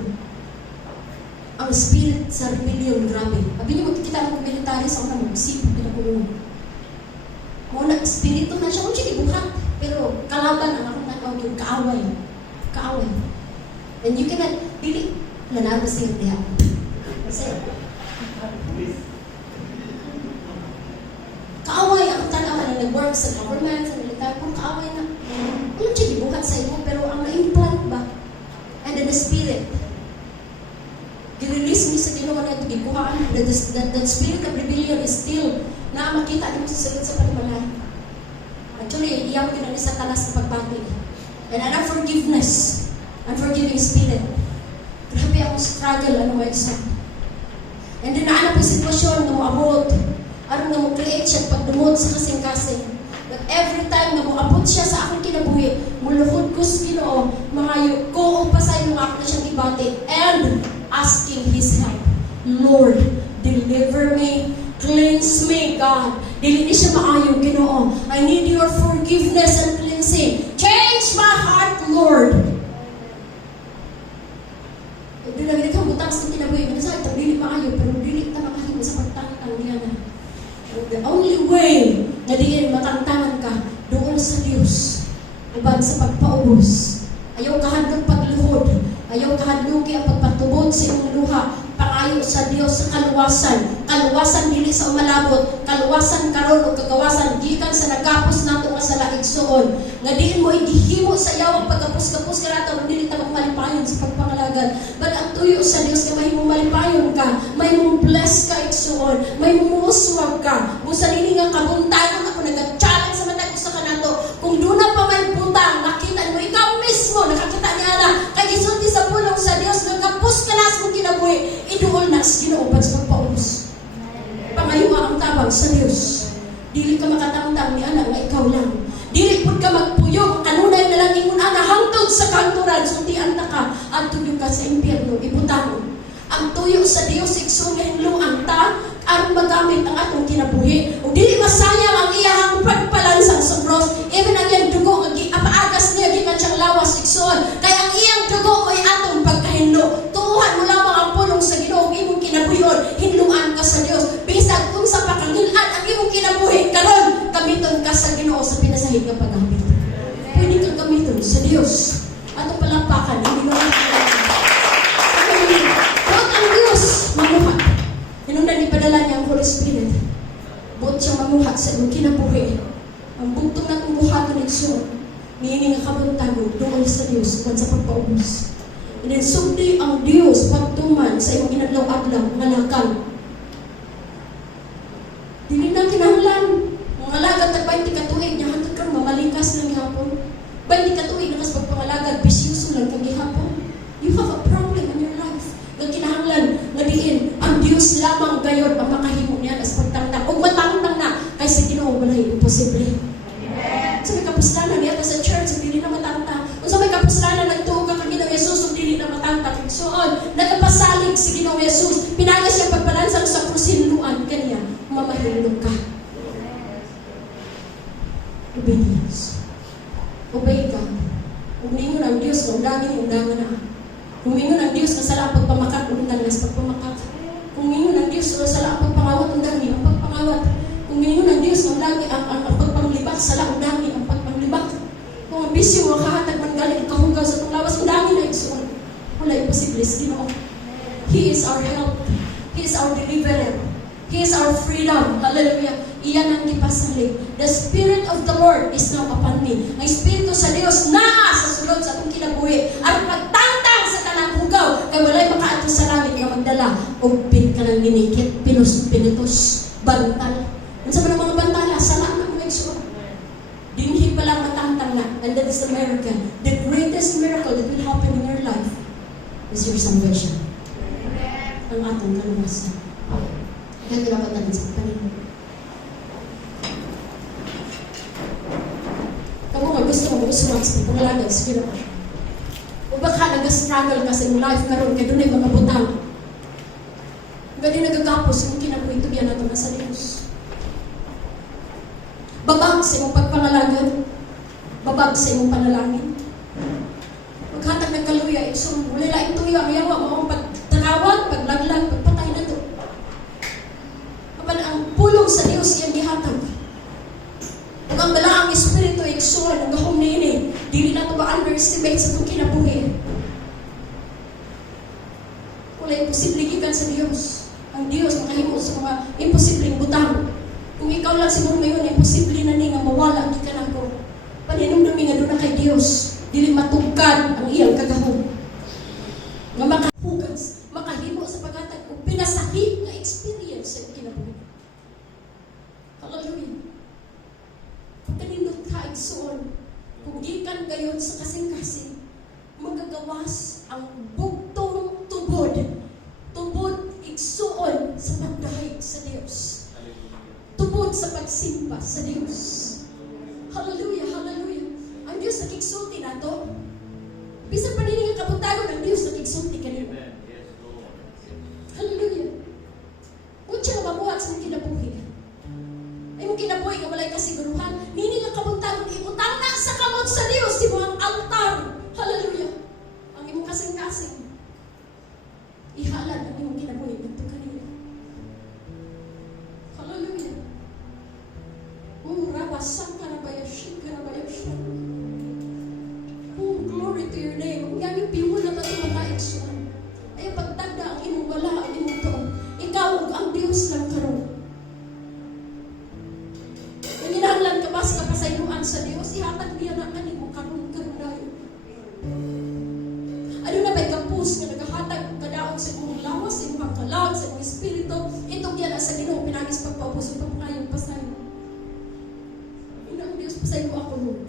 Ang spirit sa rebellion, grabe. Abi niyo magkikita ng military sa unang magsipag pinakulong. Muna, espiritu na siya. Kung siya dibuhat. Pero kalaban ang akong nakaw yung kaaway. Kaaway. And you cannot, dili, nanalo siya diha. Kasi, kaaway ang tanaw na nag-work sa government, sa military, kung kaaway na, walang siya dibuhat sa iyo, pero ang na-implant ba? And then the spirit, i-release mo sa Ginoo na ito, gikuhaan, that spirit of rebellion is still na makita mo sa sulod sa panimalay. Actually, iyaw yun ang Satanas na pagbati. And ang forgiveness, unforgiving spirit. Grabe akong struggle, ano nga isa. And then naanap po sitwasyon na mo abot, ano na mo create siya pagdumod sa kasing-kasing. But every time na mo abot siya sa akong kinabuhi, muluhod ko sa Ginoo, mga ko pa sa iyo ako na siyang ibati, and asking His help. Lord, deliver me, cleanse me, God. Dili ni siya maayo, Ginoo. I need your forgiveness and cleansing. Change my heart, Lord. Doon na gini kang butang sa kinabuhi. Minsan, ito dili maayo, pero dili ta makahimo sa pagtangtang niya na. The only way na diin matangtangan ka, doon sa Diyos. Uban sa pagpaubos. Ayaw kahadlong pagluhod. Ayaw kahadlugi ang pagpatubod sa iyong luha. Pangayo sa Dios sa kaluwasan. Kaluwasan dili sa umalabot. Kaluwasan karon o kagawasan gikan sa nagapos nato nga sa laigsoon. Nga diin mo igihimo sa yaw ang pagkapos-kapos ka nato dili ta malipayon sa pagpangalagad. But ang tuyo sa Dios nga mahimong malipayon ka, mahimong bless ka igsoon, mahimong muuswag ka. Busa nini nga kabuntagon ako nag-challenge sa matag usa ka nato. Kung duna pa man butang, nakita mo ikaw mismo nakakita niya na kay gisulti sa pulong sa Dios nga kapos ka na sa kinabuhi. Iduol na sa Ginoo sa pagpaubos. Pangayuha ang tabang sa Dios. Dili ka makatangtang ni anak nga ikaw lang. Dili pud ka magpuyog kanunay na lang ingon ana hangtod sa kanturan sultian ta ka at tuyo ka sa impyerno ibutang. Ang tuyo sa Dios igsoon nga hinluan ta aron magamit ang atong kinabuhi. Ug dili masayang ang iyang pagpalansang sa cross. Even ang iyang dugo nga apaagas niya gikan siyang lawas igsoon. Kay ang iyang dugo ay atong pagkahinlo. Tuhan mo lamang ang pulong sa Ginoo imong kinabuhion. Hinluan ka sa Dios. Bisag unsa pa kang hilad ang imong kinabuhi karon gamiton ka sa Ginoo sa pinasahid nga paggamit. Pwede kang gamiton sa Dios. Ato palampakan hindi mo lang. Huwag ang Dios mamuhat. Hinungdan ipadala niya ang Holy Spirit. Buot siyang mamuhat sa imong kinabuhi. Ang bugtong natong igsoon. Niini nga kabuntagon tungkol sa Dios kung sa pagpaubos. And then sugdi ang Dios pagtuman sa imong inadlaw-adlaw nga lakang. Dili na kinahanglan mga alagad tag 20 ka tuig nya hantod kang mamalikas lang gihapon. 20 ka tuig nakas pagpangalagad bisyoso lang kang gihapon. You have a problem in your life. Nga kinahanglan nga diin ang Dios lamang gayud ang makahimo niya as pagtangtang ug matangtang na kay sa Ginoo walay imposible. Amen. So may kapuslanan niya sa church dili na matangtang. Unsa may kapuslanan nagtuo ka kang Ginoong Hesus ug dili na matangtang. Igsoon, nagapasalig si Ginoong Hesus, pinaga siya pagpalansang sa krusinluan kaniya, mamahilog ka. Obedience. Obey ka. Umingon ang Diyos na undangin undangan na. Umingon ang Diyos na sala ang pagpamakat undan na sa pagpamakat. Umingon ang Diyos na sala ang pagpangawat undangin ang pagpangawat. Umingon ang Diyos na undangin ang pagpanglibak sala undangin ang pagpanglibak. Kung ang bisyo ang kahatag man galing kahugaw sa itong lawas undangin na igsoon. Wala imposible sa Ginoo. He is our help. He is our deliverer. He is our freedom. Hallelujah. Iyan ang ipasalig. The Spirit of the Lord is now upon me. Ang Espiritu sa Dios na sa sulod sa akong kinabuhi. At pagtangtang sa tanang hugaw, kay walay makaato sa langit nga magdala. O pin ka ng ginikit, pinitos, bantal. Ano sa mga bantala, sala na mga igsoon. Dinhi pa lang matangtang na. And that is the miracle. The greatest miracle that will happen in your life is your salvation. Ang atong kaluwasan. Kaya dapat natin sa Panginoon. Kamu nga gusto mo sumak sa pangalagay sa Ginoo. O baka nag-struggle ka sa iyong life karon kay dunay mga butang. Gani nagagapos kung kinabuhi ito biyan nato na sa Diyos. Babag sa iyong pagpangalagad. Babag sa iyong panalangin. Maghatag ng kaluya, so wala lang ito yung ayaw mo pagtanawag, paglaglag, pagpatay na ito. Kapag ang pulong sa Diyos iyang gihatag. Kung ang dalaang Espiritu igsuon ang gahom nini, dili na ito ma-underestimate sa itong kinabuhi. Wala imposible gikan sa Diyos. Ang Diyos makahimo sa mga imposibleng butang. Kung ikaw lang siguro ngayon, imposible na ni nga mawala di ka na ko. Paninumdumi nga doon na kay Diyos. Dili matugkad ang iyang kagahom. Nga makahugas, makahimo sa paghatag o pinasakit na experience sa kinabuhi. Hallelujah. Pagkanindot ka igsoon, kung gikan gayon sa kasing-kasing, magagawas ang bugtong tubod. Tubod igsoon sa pagdahig sa Diyos. Tubod sa pagsimpa sa Diyos. Hallelujah, hallelujah. Ang Diyos nakiksulti na to. Bisa pa nini nga kabutagon, ang Diyos nakiksulti ka nila. Hallelujah. Kung siya na mamuhat sa mong kinabuhi. Ay mong kinabuhi nga walay kasiguruhan. Nini nga kabutagon, ibutang na sa kamot sa Diyos. Di mo ang altar. Hallelujah. Ang imong kasing-kasing. Ihalad ang imong kinabuhi. Ganto ka nila. Hallelujah. Rabasan ka na ba yashin ka na ba yashin? Oh, glory to your name. Kung gamit piwo na tayo mga igsoon. Ay pagtanda ang imong wala, ang imong to. Ikaw ang Diyos lang karon. Kung inahanglan ka ba sa kapasayuan sa Diyos, ihatag niya na kanimo karon dayo. Ano na ba'y kapus nga naghahatag kadaog sa imong lawas, sa imong kalag, sa imong espiritu, itong yan sa Ginoo pinagis pagpaubos ug pagkayong pasayo. Ang Diyos pasayo ako, Lord.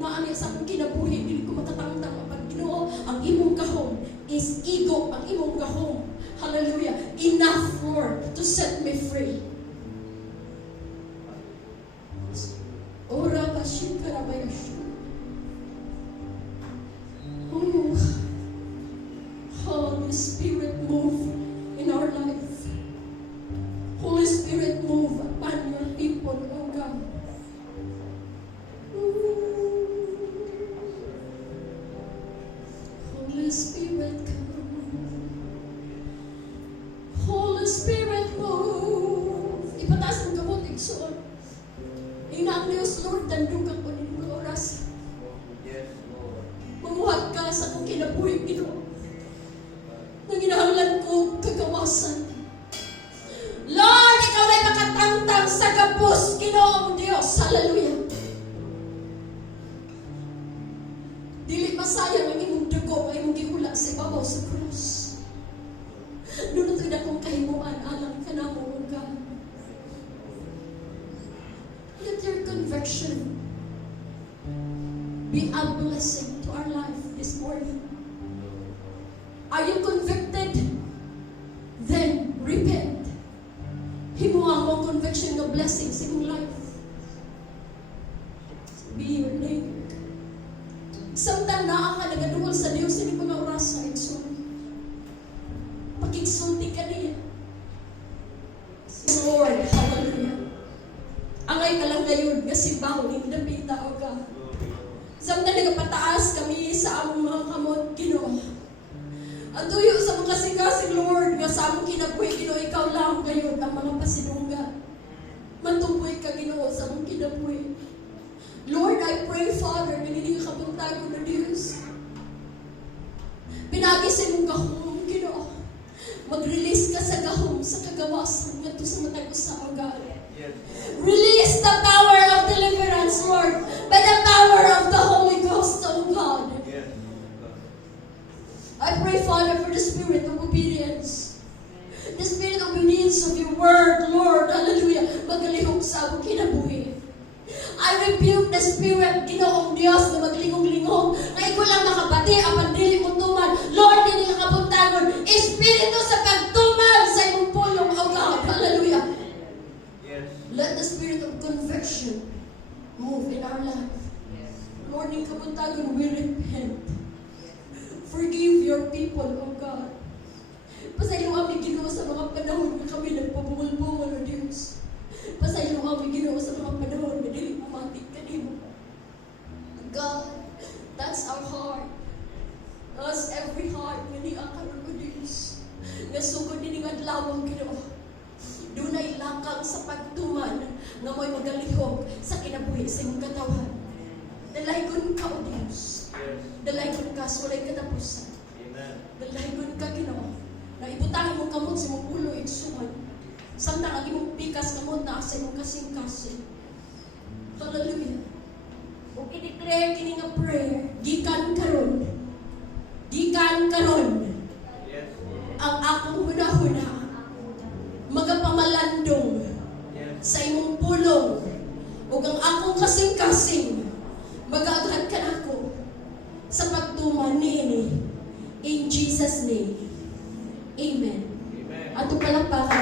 Naani sa akong kinabuhi, dili ko makatangtang ang Ginoo, ang imong gahom is ego, ang imong gahom. Hallelujah. Enough, Lord, to set me free. Ora bashin karabayash. Oh, Holy Spirit, move in our life. Holy Spirit, move upon your people, oh God. Holy Spirit, come. Holy Spirit, move. Ipataas ang gamot, igsoon. Ina ang Diyos, Lord, tandukang ko nito oras. Mamuhat ka sa kong kinabuhi, Ginoo. Nang ginahanglan ko, kagawasan. Lord, ikaw ay makatangtang sa gapos, Ginoong Diyos. Hallelujah. masayang ang imong dugo ay imong gihula sa ibabaw sa krus. Doon ito'y dakong kahimuan alang ka na mo, O God. Let your conviction be a blessing to our life this morning. Are you convicted? Then repent. Himuha mo conviction ng blessings in your life. Be your name. Samtang naa ka nagaduol sa Diyos sa mga orasa, igsoon. Pag-igsulti ka niya. Lord, hallelujah. Angay ka lang ngayon kasi bawin napita o ka. Samtang nagapataas kami sa among mga kamot, Ginoo. Ang tuyo sa mga kasing-kasing, Lord, nga sa among kinabuhi, Ginoo, ikaw lang ngayon ang mga pasinungga. Matuboy ka, Ginoo, sa among kinabuhi. Lord, I pray, Father, na hindi ka puntago na Diyos. Pinagisin mong gahom, Ginoo. Mag-release ka sa gahom, sa kagawasan, nga to sa matag sa God. Release the power of deliverance, Lord, by the power of the Holy Ghost, O God. I pray, Father, for the spirit of obedience. The spirit of obedience of your word, Lord, hallelujah, magalihok sa among kinabuhi. I rebuke the spirit, Ginoong Diyos, na maglingong-lingong, na ikaw lang makapati, apan dili mo tuman. Lord, hindi ka kapuntagon. Espiritu sa pagtuman sa imong pulong, O God, hallelujah. Let the spirit of conviction move in our life. Lord, hindi ka kapuntagon, we repent. Forgive your people, O God. Pasaylo kami, Ginoo, sa mga panahon na kami nagpabungol-bungol, O Diyos. Pasaylo kami, Ginoo, sa mga panahon na dili pumatik ka din. God, that's our heart. That's every heart na di akaroon, O Diyos. Nasugod din ng adlawang, Ginoo. Doon ay lakang sa pagtuman na mo'y magalihok sa kinabuhi sa iyong katawan. Dalaygon ka, O Diyos. Dalaygon ka, so walay katapusan. Dalaygon ka, Ginoo. Na ibutangin mo kamot sa imong ulo, igsuman. Samtang ang imong pikas kamot na sa imong kasing-kasing. Hallelujah. Kung i-declare kini nga prayer, gikan karon. Gikan karon. Ang akong hunahuna, magapamalandong sa imong pulong, ug ang akong kasing-kasing, mag-agad ka nako sa pagtuman niini. In Jesus' name. Amen. Ato palakpakan.